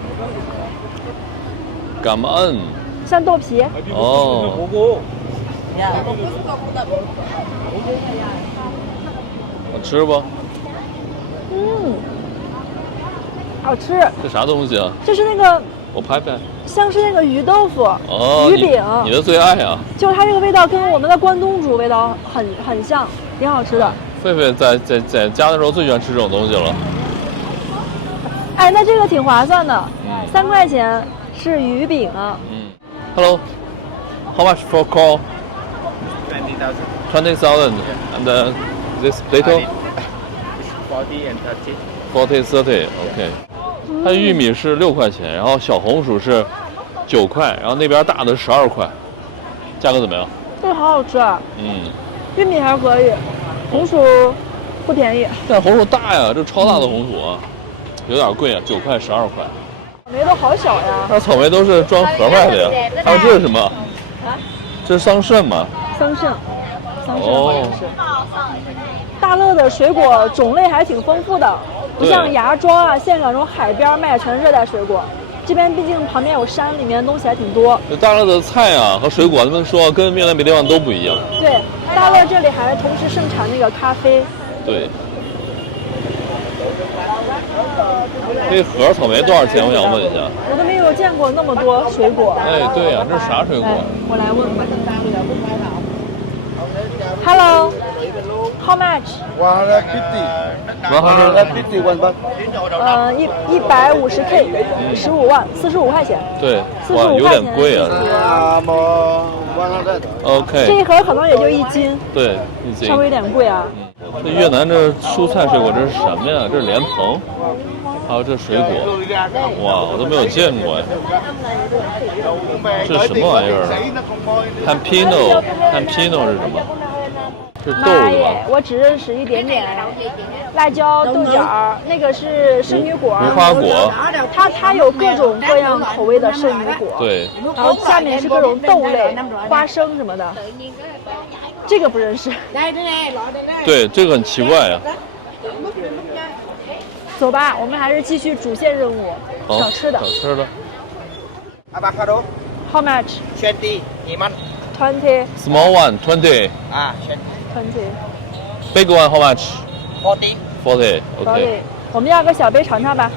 感恩。像豆皮。哦。好吃不？好吃。这啥东西啊？这是那个。我拍拍。像是那个鱼豆腐。哦。鱼饼。你的最爱啊。就是它这个味道跟我们的关东煮味道很像，挺好吃的。狒狒在家的时候最喜欢吃这种东西了。哎，那这个挺划算的，3块钱是鱼饼啊。Hello, how much for call? 20,000. 20,000 and this potato? 40 and 30. 40, 30, OK. 它玉米是6块钱，然后小红薯是9块，然后那边大的12块，价格怎么样？这个好好吃啊。玉米还可以。红薯不便宜，但红薯大呀，这超大的红薯啊，有点贵啊，9块12块。草莓都好小呀。那草莓都是装盒卖的呀。还有这是什么？这是桑葚吗？桑葚好像是。大乐的水果种类还挺丰富的，不像芽庄啊、岘港这种海边卖的全是热带水果。这边毕竟旁边有山，里面的东西还挺多。大乐的菜啊和水果，他们说跟越南别的地方都不一样。对，大乐这里还同时盛产那个咖啡。对。这盒草莓多少钱？我想问一下。我都没有见过那么多水果。哎，对呀、这是啥水果？我来问问。Hello, how much? 150 one bag。150K， 15万，45块钱。对，哇， 45有块钱。点贵啊。OK。这一盒可能也就1斤。对，1斤。稍微有点贵啊。这越南这蔬菜水果这是什么呀？这是莲蓬，还有这水果，哇，我都没有见过呀。这是什么玩意儿？Hampino 是什么？这是豆子吧？我只认识一点点。辣椒、豆角，那个是圣女果。无花果。它有各种各样口味的圣女果。对。然后下面是各种豆类、花生什么的。这个不认识。对，这个很奇怪呀。走吧，我们还是继续主线任务，找吃的。找吃的。Avocado. How much? 20. Iman. 20. Small one 20. 20. Big one how much? 40. 40. OK. 我们要个小杯尝尝吧。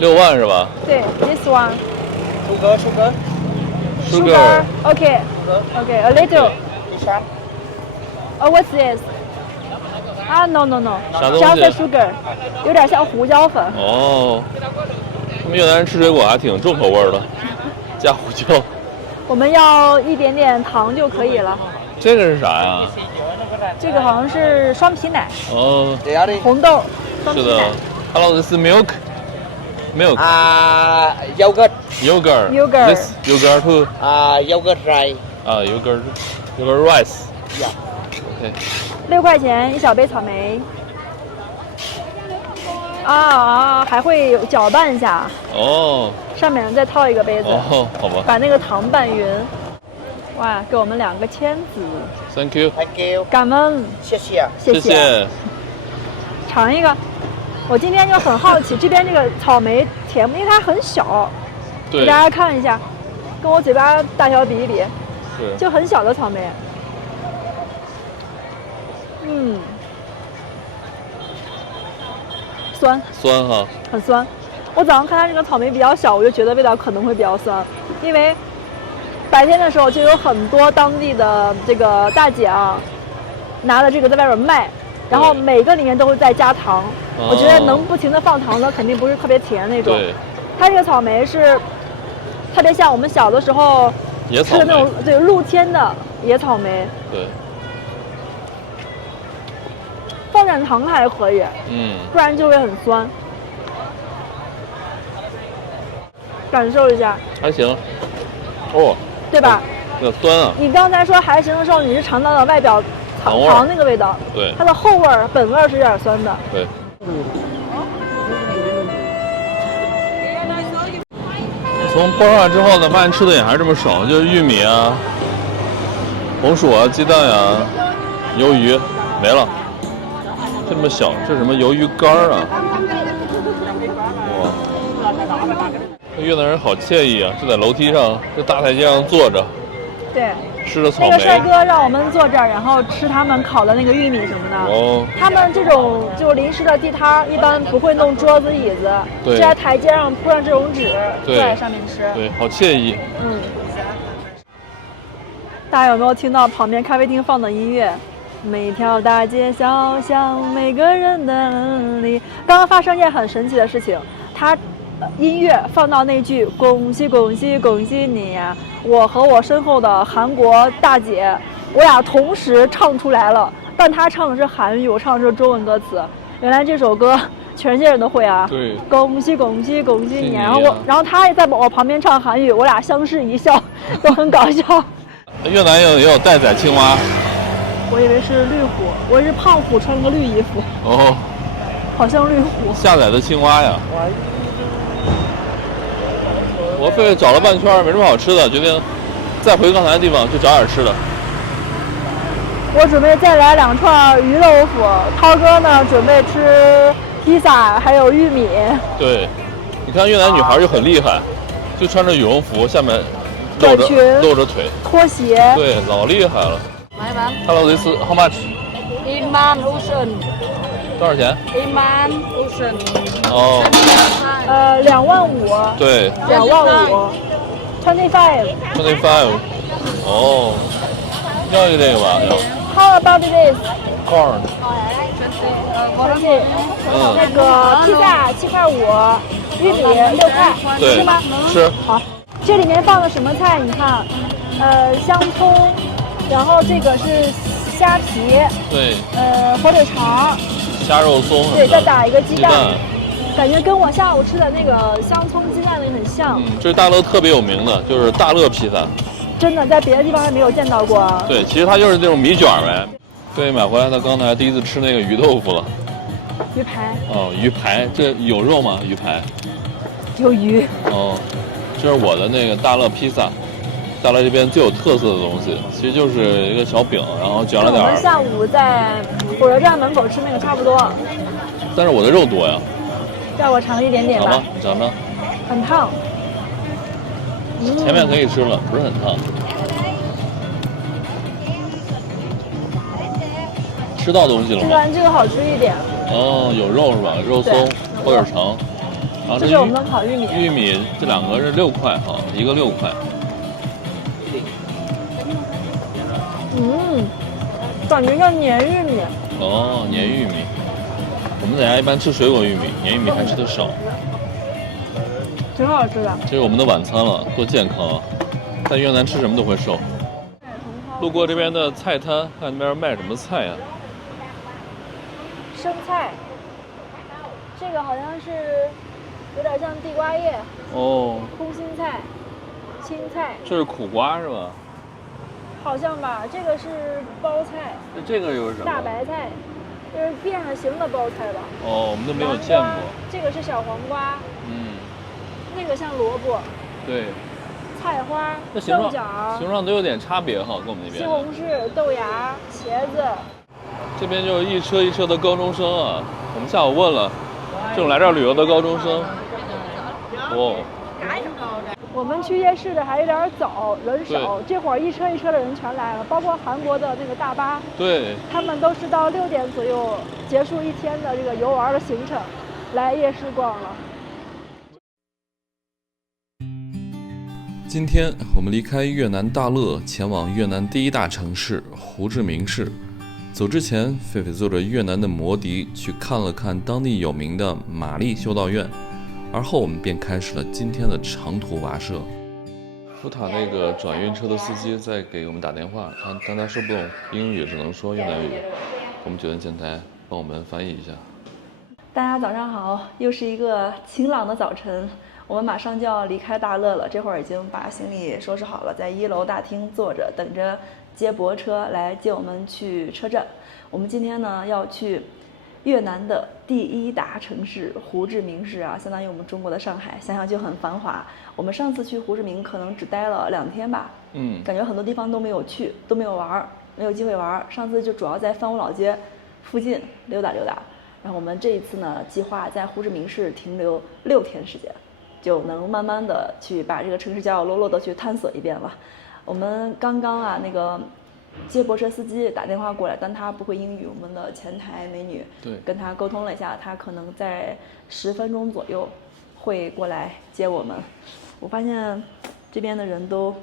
6万是吧？对 ，this one. Sugar. Okay. A little. What's this? No. 啥东西 Just sugar. 有点像胡椒粉。哦，他们越南人吃水果还挺重口味的，加胡椒。我们要一点点糖就可以了。这个是啥呀？这个好像是双皮奶。哦，红豆。是的。Hello, this is milk. Milk. Yogurt. This yogurt too. Yogurt rice. Yogurt rice. Yeah. OK. 6块钱一小杯草莓。还会搅拌一下。哦。上面再套一个杯子。哦，好吧。把那个糖拌匀。哇，给我们2个签子。Thank you. 感恩。谢谢。尝一个。我今天就很好奇，这边这个草莓甜不？因为它很小。对。给大家看一下，跟我嘴巴大小比一比。是。就很小的草莓。酸哈，很酸。我早上看它这个草莓比较小，我就觉得味道可能会比较酸，因为白天的时候就有很多当地的这个大姐啊，拿着这个在外边卖，然后每个里面都会再加糖。我觉得能不停的放糖的肯定不是特别甜那种。对。它这个草莓是特别像我们小的时候吃的那种露天的野草莓。对。放点糖还可以，不然就会很酸。感受一下，还行，哦，对吧？有点酸啊。你刚才说还行的时候，你是尝到了外表糖那个味道，对，它的后味儿、本味儿是有点酸的。对。从包上来之后呢，发现吃的也还是这么少，就是玉米啊、红薯啊、鸡蛋呀、鱿鱼没了。这么小，这是什么鱿鱼干啊？哇！越南人好惬意啊，就在楼梯上，这大台阶上坐着。对。吃着草莓。那个帅哥让我们坐这儿，然后吃他们烤的那个玉米什么的。哦。他们这种就临时的地摊一般不会弄桌子椅子，对，就在台阶上铺上这种纸，坐在上面吃。对，好惬意。大家有没有听到旁边咖啡厅放的音乐？每条大街小巷，每个人的里。刚刚发生一件很神奇的事情，他音乐放到那句"恭喜恭喜恭喜你呀"，我和我身后的韩国大姐，我俩同时唱出来了，但她唱的是韩语，我唱的是中文歌词。原来这首歌全世界人都会啊！对，恭喜恭喜恭喜你！然后她也在我旁边唱韩语，我俩相视一笑，都很搞笑。越南也有待宰青蛙。我以为是绿虎，我以为是胖虎穿个绿衣服。哦，好像绿虎。下载的青蛙呀！我费找了半圈，没什么好吃的，决定再回刚才的地方去找点吃的。我准备再来2串鱼豆腐，涛哥呢准备吃披萨，还有玉米。对，你看越南女孩就很厉害，就穿着羽绒服，下面露着腿，拖鞋。对，老厉害了。来吧。Hello, this is how much? 15000。多少钱15000。哦。25000。对。25000。25。哦。要一个这个吧，要。How about this? Corn。那个披萨7.5块，玉米6块，对，是吗？是。好，这里面放的什么菜？你看，香葱，然后这个是虾皮，对，火腿肠，虾肉松，对，再打一个鸡蛋，蛋感觉跟我下午吃的那个香葱鸡蛋那个很像。这是大乐特别有名的，就是大乐披萨。真的，在别的地方还没有见到过。对，其实它就是那种米卷呗。对，买回来他刚才第一次吃那个鱼豆腐了。鱼排。哦，鱼排，这有肉吗？鱼排。有鱼。哦，这是我的那个大乐披萨。大乐这边最有特色的东西，其实就是一个小饼，然后卷了点。我们下午在火车站门口吃那个差不多。但是我的肉多呀。让我尝一点点吧。尝吧，你尝尝。很烫。前面可以吃了，不是很烫。吃到东西了吗？吃完这个好吃一点。哦，有肉是吧？肉松、火腿肠，然后这是我们的烤玉米。玉米这2个是6块哈，一个6块。感觉像黏玉米。哦，黏玉米。我们在家一般吃水果玉米，黏玉米还吃的少。挺好吃的。这是我们的晚餐了，多健康啊！在越南吃什么都会瘦。路过这边的菜摊，看那边卖什么菜呀？生菜，这个好像是有点像地瓜叶。哦。空心菜、青菜。这是苦瓜是吧？好像吧，这个是包菜。这个又是什么？大白菜，这是变着形的包菜吧？哦，我们都没有见过。这个是小黄瓜。那个像萝卜。对。菜花、豆角，形状都有点差别哈，跟我们那边。西红柿、豆芽、茄子。这边就一车一车的高中生啊，我们下午问了，这种来这儿旅游的高中生。哦。我们去夜市的还有点早，人少。这会儿一车一车的人全来了，包括韩国的那个大巴。对。他们都是到6点左右结束一天的这个游玩的行程，来夜市逛了。今天我们离开越南大乐，前往越南第1大城市胡志明市。走之前，狒狒坐着越南的摩的去看了看当地有名的玛丽修道院，而后我们便开始了今天的长途跋涉。福塔那个转运车的司机在给我们打电话，但他说不懂英语，只能说越南语。我们9点电台帮我们翻译一下。大家早上好，又是一个晴朗的早晨。我们马上就要离开大乐了，这会儿已经把行李收拾好了，在1楼大厅坐着，等着接驳车来接我们去车站。我们今天呢要去越南的第1大城市胡志明市啊，相当于我们中国的上海，想想就很繁华。我们上次去胡志明可能只待了2天吧，感觉很多地方都没有去，都没有玩，没有机会玩。上次就主要在范屋老街附近溜达溜达，然后我们这一次呢计划在胡志明市停留6天时间。就能慢慢的去把这个城市角角落落的去探索一遍了。我们刚刚啊，那个接驳车司机打电话过来，但他不会英语，我们的前台美女跟他沟通了一下，他可能在10分钟左右会过来接我们。我发现这边的人都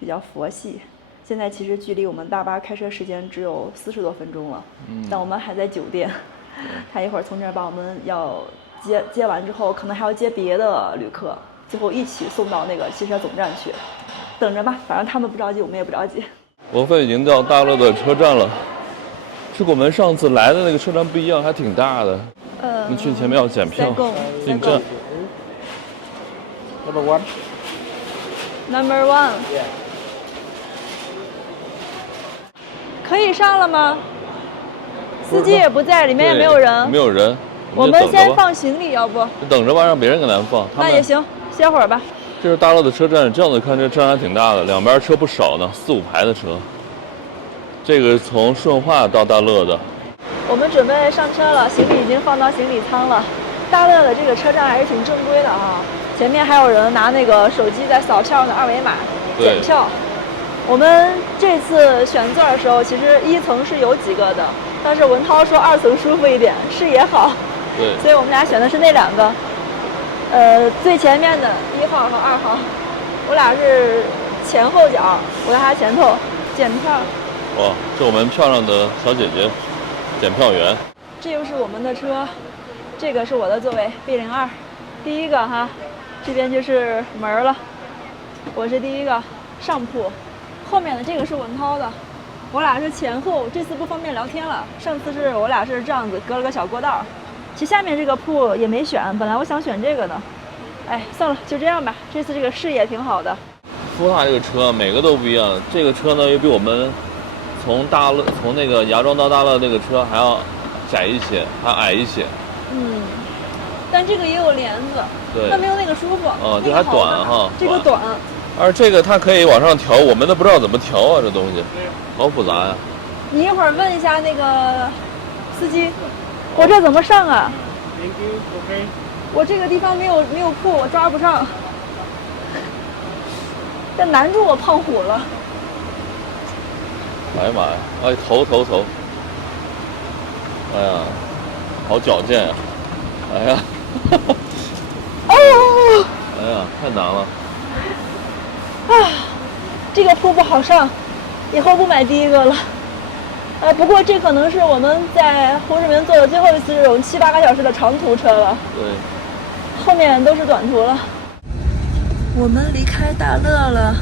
比较佛系，现在其实距离我们大巴开车时间只有40多分钟了，但我们还在酒店，他一会儿从这儿把我们要接完之后，可能还要接别的旅客，最后一起送到那个汽车总站去，等着吧，反正他们不着急，我们也不着急。我们已经到大乐的车站了，这跟我们上次来的那个车站不一样，还挺大的。我们去前面要检票，进站。Number one。可以上了吗？司机也不在，里面也没有人。没有人。我们先放行李，要不？等着吧，让别人给咱放。那也行，歇会儿吧。这是大乐的车站，这样子看这站还挺大的，两边车不少呢，4、5排的车。这个从顺化到大乐的。我们准备上车了，行李已经放到行李舱了。大乐的这个车站还是挺正规的啊，前面还有人拿那个手机在扫票的二维码检票。我们这次选座的时候，其实1层是有几个的，但是文涛说2层舒服一点，视野好，对，所以我们俩选的是那2个。最前面的1号和2号，我俩是前后脚，我在他前头检票。哇，是我们票上的小姐姐，检票员。这又是我们的车，这个是我的座位 B02，第一个哈，这边就是门了，我是第一个上铺，后面的这个是文涛的，我俩是前后，这次不方便聊天了，上次是我俩是这样子隔了个小过道。其实下面这个铺也没选，本来我想选这个的，哎，算了，就这样吧。这次这个视野挺好的。福塔这个车每个都不一样，这个车呢又比我们从那个芽庄到大乐那个车还要窄一些，还矮一些。但这个也有帘子，对，但没有那个舒服。这还短哈，这个短。而这个它可以往上调，我们都不知道怎么调啊，这东西好复杂呀。你一会儿问一下那个司机。我这怎么上啊？我这个地方没有铺，我抓不上。这难住我胖虎了。哎呀妈呀！哎，头！哎呀，好矫健呀！哎呀！哦！哎呀，太难了。这个铺不好上，以后不买第一个了。不过这可能是我们在胡志明坐的最后一次这种7、8个小时的长途车了。对，后面都是短途了。我们离开大乐了，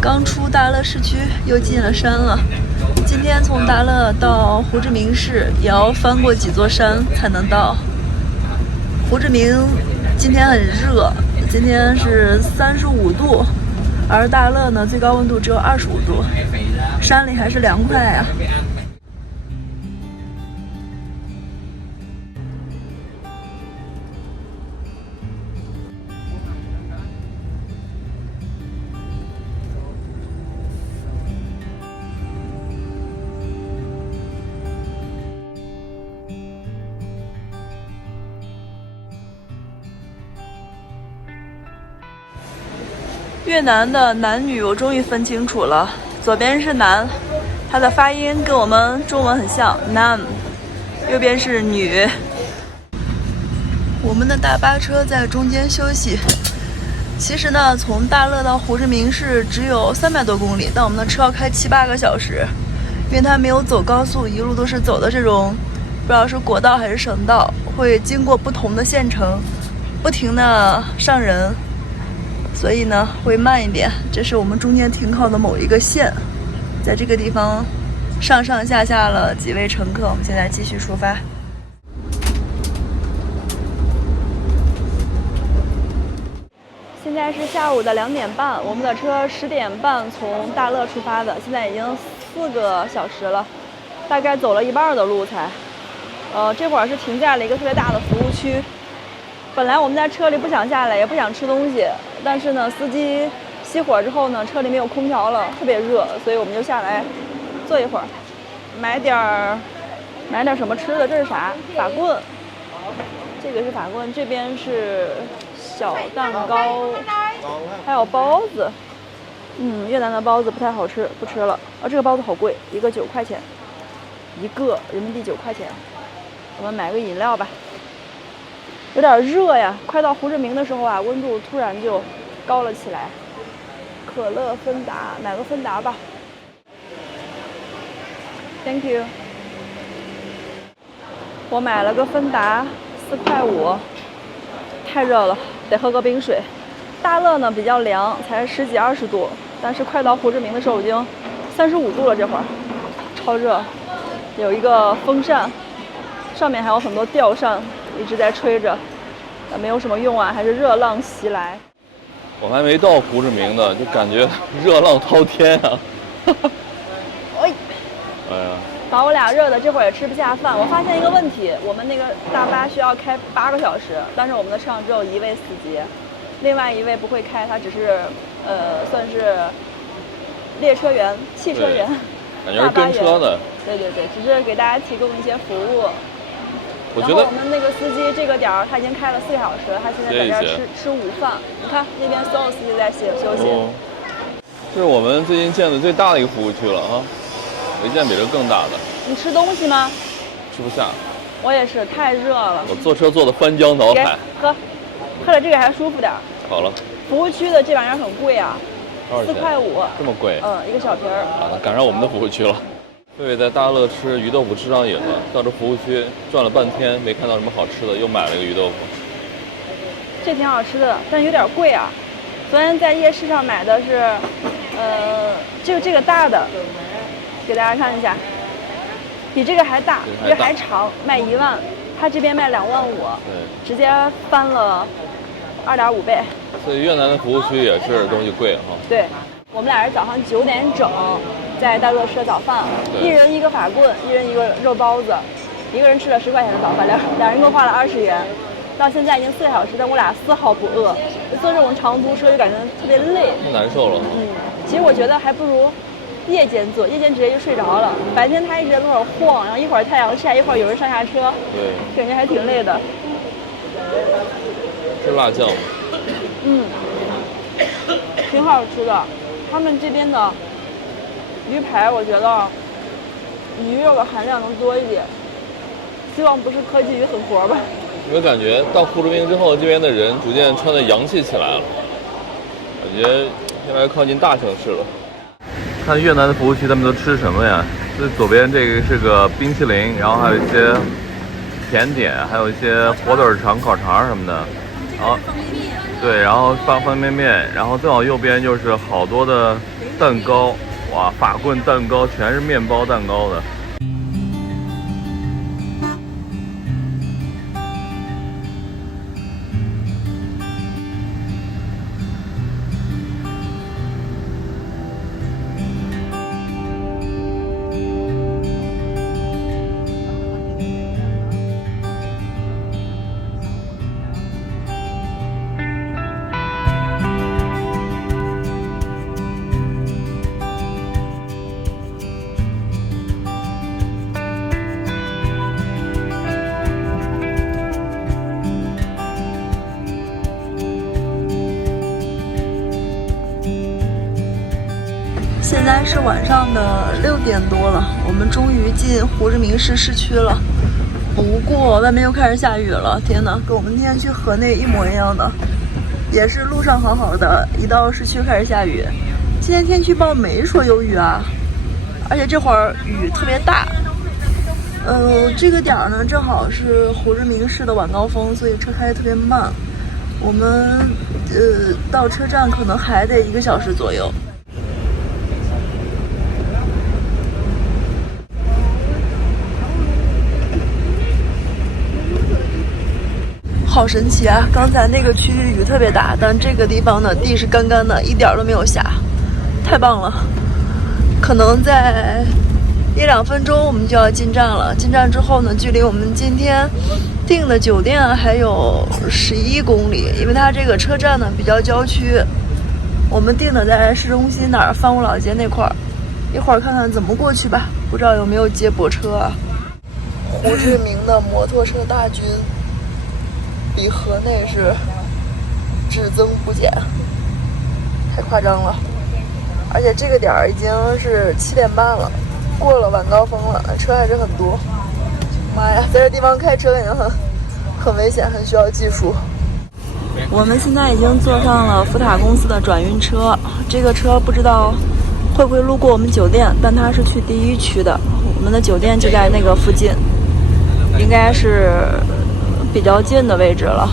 刚出大乐市区，又进了山了。今天从大乐到胡志明市也要翻过几座山才能到。胡志明今天很热，今天是35度。而大乐呢，最高温度只有25度，山里还是凉快呀。越南的男女我终于分清楚了，左边是男，它的发音跟我们中文很像 nam， 右边是女。我们的大巴车在中间休息。其实呢，从大乐到胡志明市只有300多公里，但我们的车要开7、8个小时，因为它没有走高速，一路都是走的这种不知道是国道还是省道，会经过不同的县城，不停的上人。所以呢会慢一点，这是我们中间停靠的某一个县，在这个地方上下了几位乘客，我们现在继续出发。现在是下午的2点半，我们的车10点半从大乐出发的，现在已经4个小时了，大概走了一半的路才。这会儿是停在了一个特别大的服务区。本来我们在车里不想下来，也不想吃东西，但是呢，司机熄火之后呢，车里没有空调了，特别热，所以我们就下来坐一会儿，买点什么吃的。这是啥？法棍。这个是法棍，这边是小蛋糕，还有包子。越南的包子不太好吃，不吃了。这个包子好贵，一个9块钱，一个人民币9块钱。我们买个饮料吧。有点热呀，快到胡志明的时候啊，温度突然就高了起来。可乐芬达，买个芬达吧。Thank you。我买了个芬达，4块5，太热了，得喝个冰水。大乐呢比较凉，才10几20度，但是快到胡志明的时候已经35度了，这会儿超热。有一个风扇，上面还有很多吊扇。一直在吹着，没有什么用啊，还是热浪袭来。我还没到胡志明呢，就感觉热浪滔天啊！哎呀，把我俩热的，这会儿也吃不下饭。我发现一个问题，我们那个大巴需要开8个小时，但是我们的车上只有1位司机，另外一位不会开，他只是算是列车员、汽车员，感觉是跟车的。对对对，只是给大家提供一些服务。我觉得我们那个司机这个点儿他已经开了4个小时了，他现在在这儿吃午饭。你看那边所有司机在休息。这是我们最近见的最大的一个服务区了啊，没见比这更大的。你吃东西吗？吃不下。我也是，太热了。我坐车坐的翻江倒海。喝了这个还舒服点儿。好了。服务区的这玩意儿很贵啊，4块5。这么贵？一个小瓶儿。啊，赶上我们的服务区了。贝贝在大乐吃鱼豆腐吃上瘾了，到这服务区转了半天没看到什么好吃的，又买了个鱼豆腐。这挺好吃的，但有点贵啊。昨天在夜市上买的是，这个大的，给大家看一下，比这个还大，这个还长，卖1万，他这边卖2万5，对，直接翻了2.5倍。所以越南的服务区也是东西贵哈。对，我们俩是早上9点整在大乐吃的早饭，一人1个法棍，一人1个肉包子，一个人吃了10块钱的早饭，两人共花了20元。到现在已经4个小时，但我俩丝毫不饿。坐这种长途车就感觉特别累，太难受了。其实我觉得还不如夜间坐，夜间直接就睡着了。白天他一直在路上晃，然后一会儿太阳晒，一会儿有人上下车，对，感觉还挺累的。是辣酱吗？挺好吃的。他们这边的鱼排，我觉得鱼肉的含量能多一点。希望不是科技鱼狠活吧。有没有感觉到胡志明之后，这边的人逐渐穿得洋气起来了？感觉越来越靠近大城市了。看越南的服务区，他们都吃什么呀？这左边这个是个冰淇淋，然后还有一些甜点，还有一些火腿肠、烤肠什么的。然后对，然后放方便面，然后再往右边就是好多的蛋糕，哇，法棍蛋糕全是面包蛋糕的。现在是晚上的6点多了，我们终于进胡志明市市区了。不过外面又开始下雨了，天哪，跟我们那天去河内一模一样的，也是路上好好的，一到市区开始下雨。今天天气预报没说有雨啊，而且这会儿雨特别大。这个点儿呢，正好是胡志明市的晚高峰，所以车开得特别慢。我们到车站可能还得1个小时左右。好神奇啊！刚才那个区域雨特别大，但这个地方呢，地是干干的，一点都没有下，太棒了！可能在1、2分钟我们就要进站了。进站之后呢，距离我们今天订的酒店还有11公里，因为它这个车站呢比较郊区。我们订的在市中心哪儿，范武老街那块儿，一会儿看看怎么过去吧。不知道有没有接驳车啊？胡志明的摩托车大军。比河内是只增不减，太夸张了。而且这个点儿已经是7点半了，过了晚高峰了，车还是很多。妈呀，在这地方开车感觉很危险，很需要技术。我们现在已经坐上了福塔公司的转运车，这个车不知道会不会路过我们酒店，但它是去第1区的，我们的酒店就在那个附近，应该是比较近的位置了。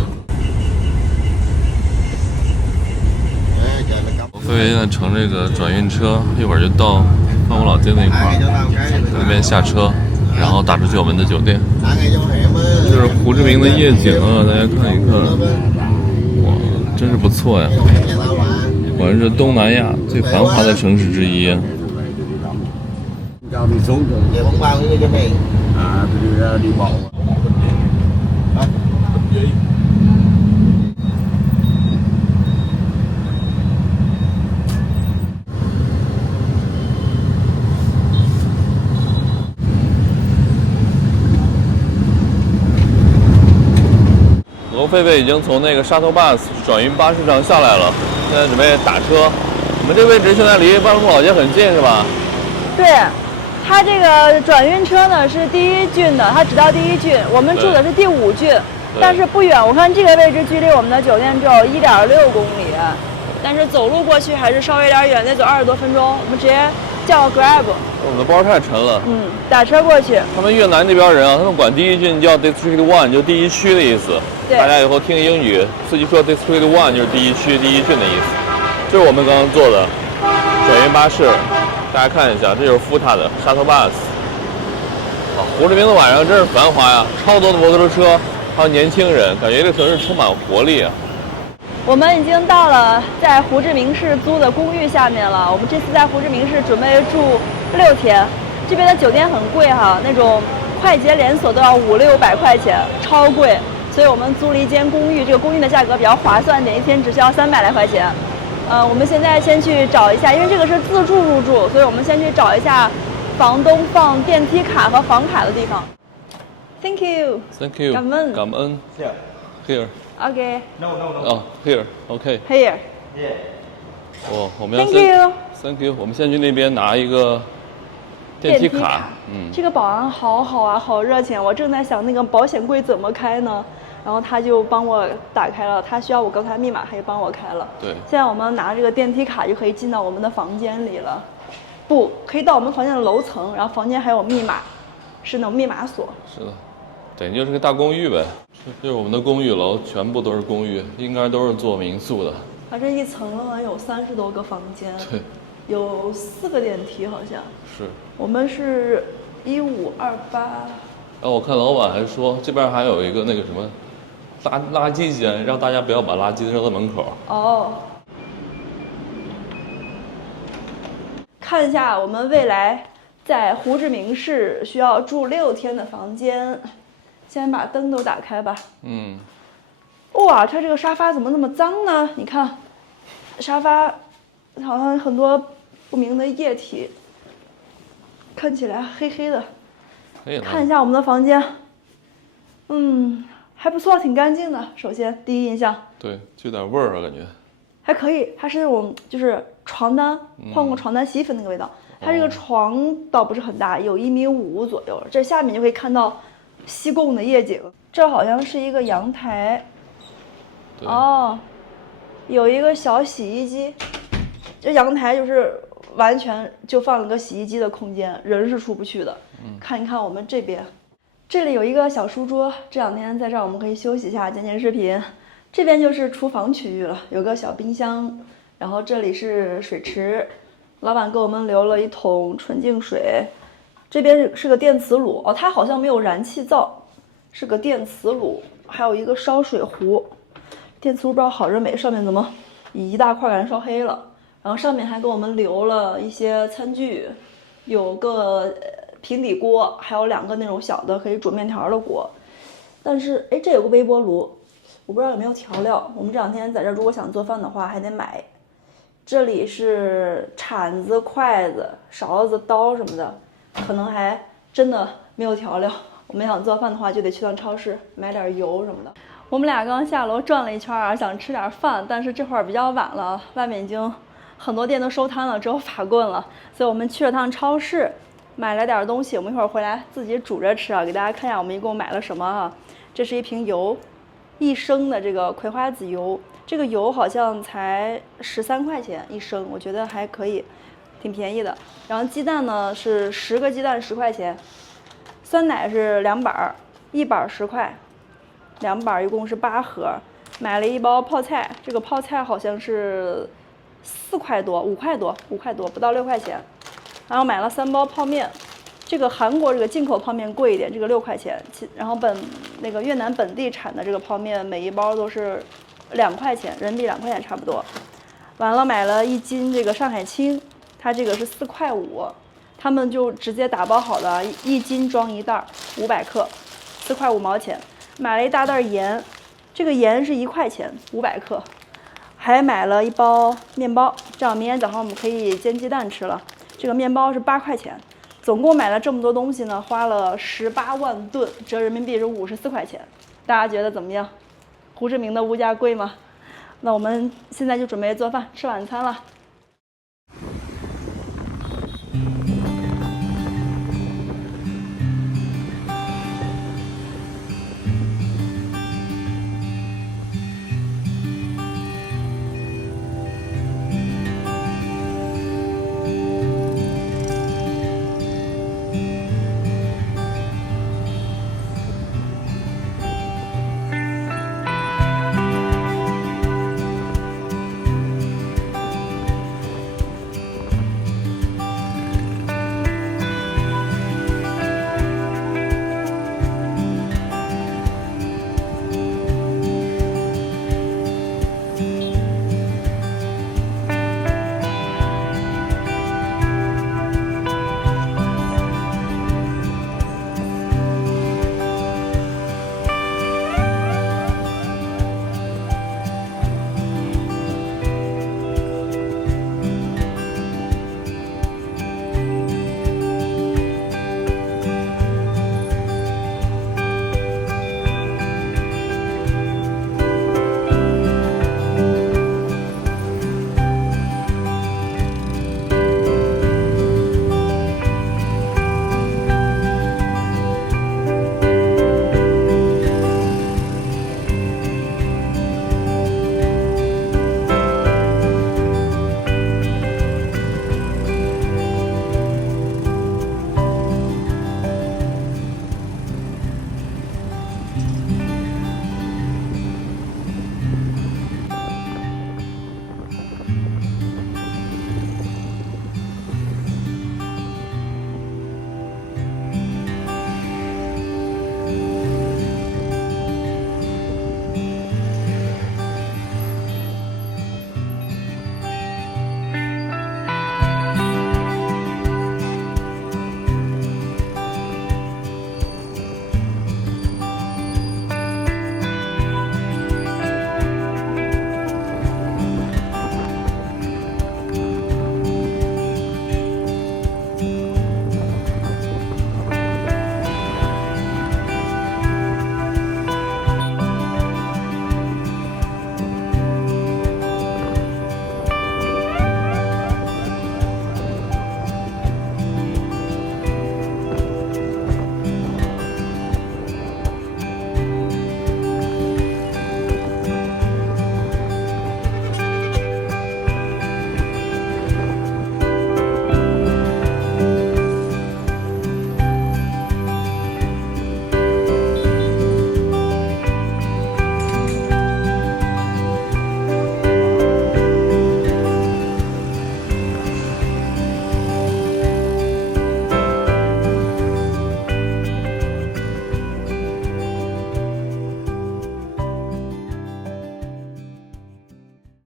飞飞现在乘这个转运车，一会儿就到范武老街那块儿，在那边下车，然后打出去我们的酒店。这是胡志明的夜景啊，大家看一看，哇，真是不错呀！果然是东南亚最繁华的城市之一啊。罗狒狒已经从那个shuttle bus 转运巴士上下来了，现在准备打车。我们这位置现在离巴勒莫老街很近，是吧？对，它这个转运车呢是第1郡的，它只到第1郡，我们住的是第5郡，但是不远。我看这个位置距离我们的酒店只有1.6公里，但是走路过去还是稍微有点远，得走20多分钟。我们直接叫 Grab。我们的包太沉了。打车过去。他们越南那边人啊，他们管第1郡叫 District 1，就第1区的意思。对。大家以后听英语，司机说 District 1就是第1区、第1郡的意思。这是我们刚刚坐的转运巴士，大家看一下，这就是FUTA的 shuttle bus。胡志明的晚上真是繁华呀，超多的摩托车，还有年轻人，感觉这个城市充满活力啊。我们已经到了在胡志明市租的公寓下面了。我们这次在胡志明市准备住6天，这边的酒店很贵哈，那种快捷连锁都要500-600块钱，超贵。所以我们租了一间公寓，这个公寓的价格比较划算点，一天只需要300来块钱。我们现在先去找一下，因为这个是自助入住，所以我们先去找一下房东放电梯卡和房卡的地方。Thank you. Thank you. 感恩。感恩。Here. Okay. No. 哦 ，Here. OK. Here. Yeah. 哦，我们要 Thank you. Thank you. 我们先去那边拿一个电梯卡。这个保安好好啊，好热情。我正在想那个保险柜怎么开呢？然后他就帮我打开了，他需要我告诉他密码，他也帮我开了。对，现在我们拿这个电梯卡就可以进到我们的房间里了，不可以到我们房间的楼层，然后房间还有密码，是那种密码锁。是的，等于就是个大公寓呗。这就是我们的公寓楼，全部都是公寓，应该都是做民宿的。它这一层好像有30多个房间，对，有4个电梯好像。是。我们是1528。然后我看老板还说，这边还有一个那个什么。垃圾间，让大家不要把垃圾扔在门口。哦，看一下我们未来在胡志明市需要住6天的房间，先把灯都打开吧。哇，它这个沙发怎么那么脏呢？你看，沙发好像很多不明的液体，看起来黑黑的。看一下我们的房间，还不错，挺干净的。首先，第一印象，对，就有点味儿啊，感觉还可以。它是那种就是床单换过床单洗衣粉那个味道。它这个床倒不是很大，有1.5米左右。这下面就可以看到西贡的夜景。这好像是一个阳台。哦，有一个小洗衣机。这阳台就是完全就放了个洗衣机的空间，人是出不去的。看一看我们这边。这里有一个小书桌，这2天在这儿我们可以休息一下，剪视频。这边就是厨房区域了，有个小冰箱，然后这里是水池，老板给我们留了一桶纯净水。这边是个电磁炉，哦，它好像没有燃气灶，是个电磁炉，还有一个烧水壶。电磁炉不知道好着没，上面怎么一大块给烧黑了。然后上面还给我们留了一些餐具，有个平底锅，还有2个那种小的可以煮面条的锅。但是这有个微波炉，我不知道有没有调料。我们这2天在这如果想做饭的话还得买。这里是铲子、筷子、勺子、刀什么的，可能还真的没有调料。我们想做饭的话就得去趟超市买点油什么的。我们俩刚下楼转了一圈，想吃点饭，但是这会儿比较晚了，外面已经很多店都收摊了，只有法棍了，所以我们去了趟超市，买了点东西，我们一会儿回来自己煮着吃啊，给大家看一下我们一共买了什么啊。这是一瓶油，1升的这个葵花籽油，这个油好像才13块钱1升，我觉得还可以，挺便宜的。然后鸡蛋呢是10个鸡蛋10块钱，酸奶是2板，1板10块，2板一共是8盒。买了一包泡菜，这个泡菜好像是4块多5块多不到6块钱。然后买了3包泡面，这个韩国这个进口泡面贵一点，这个6块钱。然后越南本地产的这个泡面每一包都是2块钱，人民币2块钱差不多。完了买了1斤这个上海青，它这个是4块5，他们就直接打包好的，1斤装1袋，500克，4块5毛钱。买了一大袋盐，这个盐是1块钱500克。还买了一包面包，这样明天早上我们可以煎鸡蛋吃了。这个面包是8块钱，总共买了这么多东西呢，花了18万盾，折人民币是54块钱。大家觉得怎么样？胡志明的物价贵吗？那我们现在就准备做饭吃晚餐了。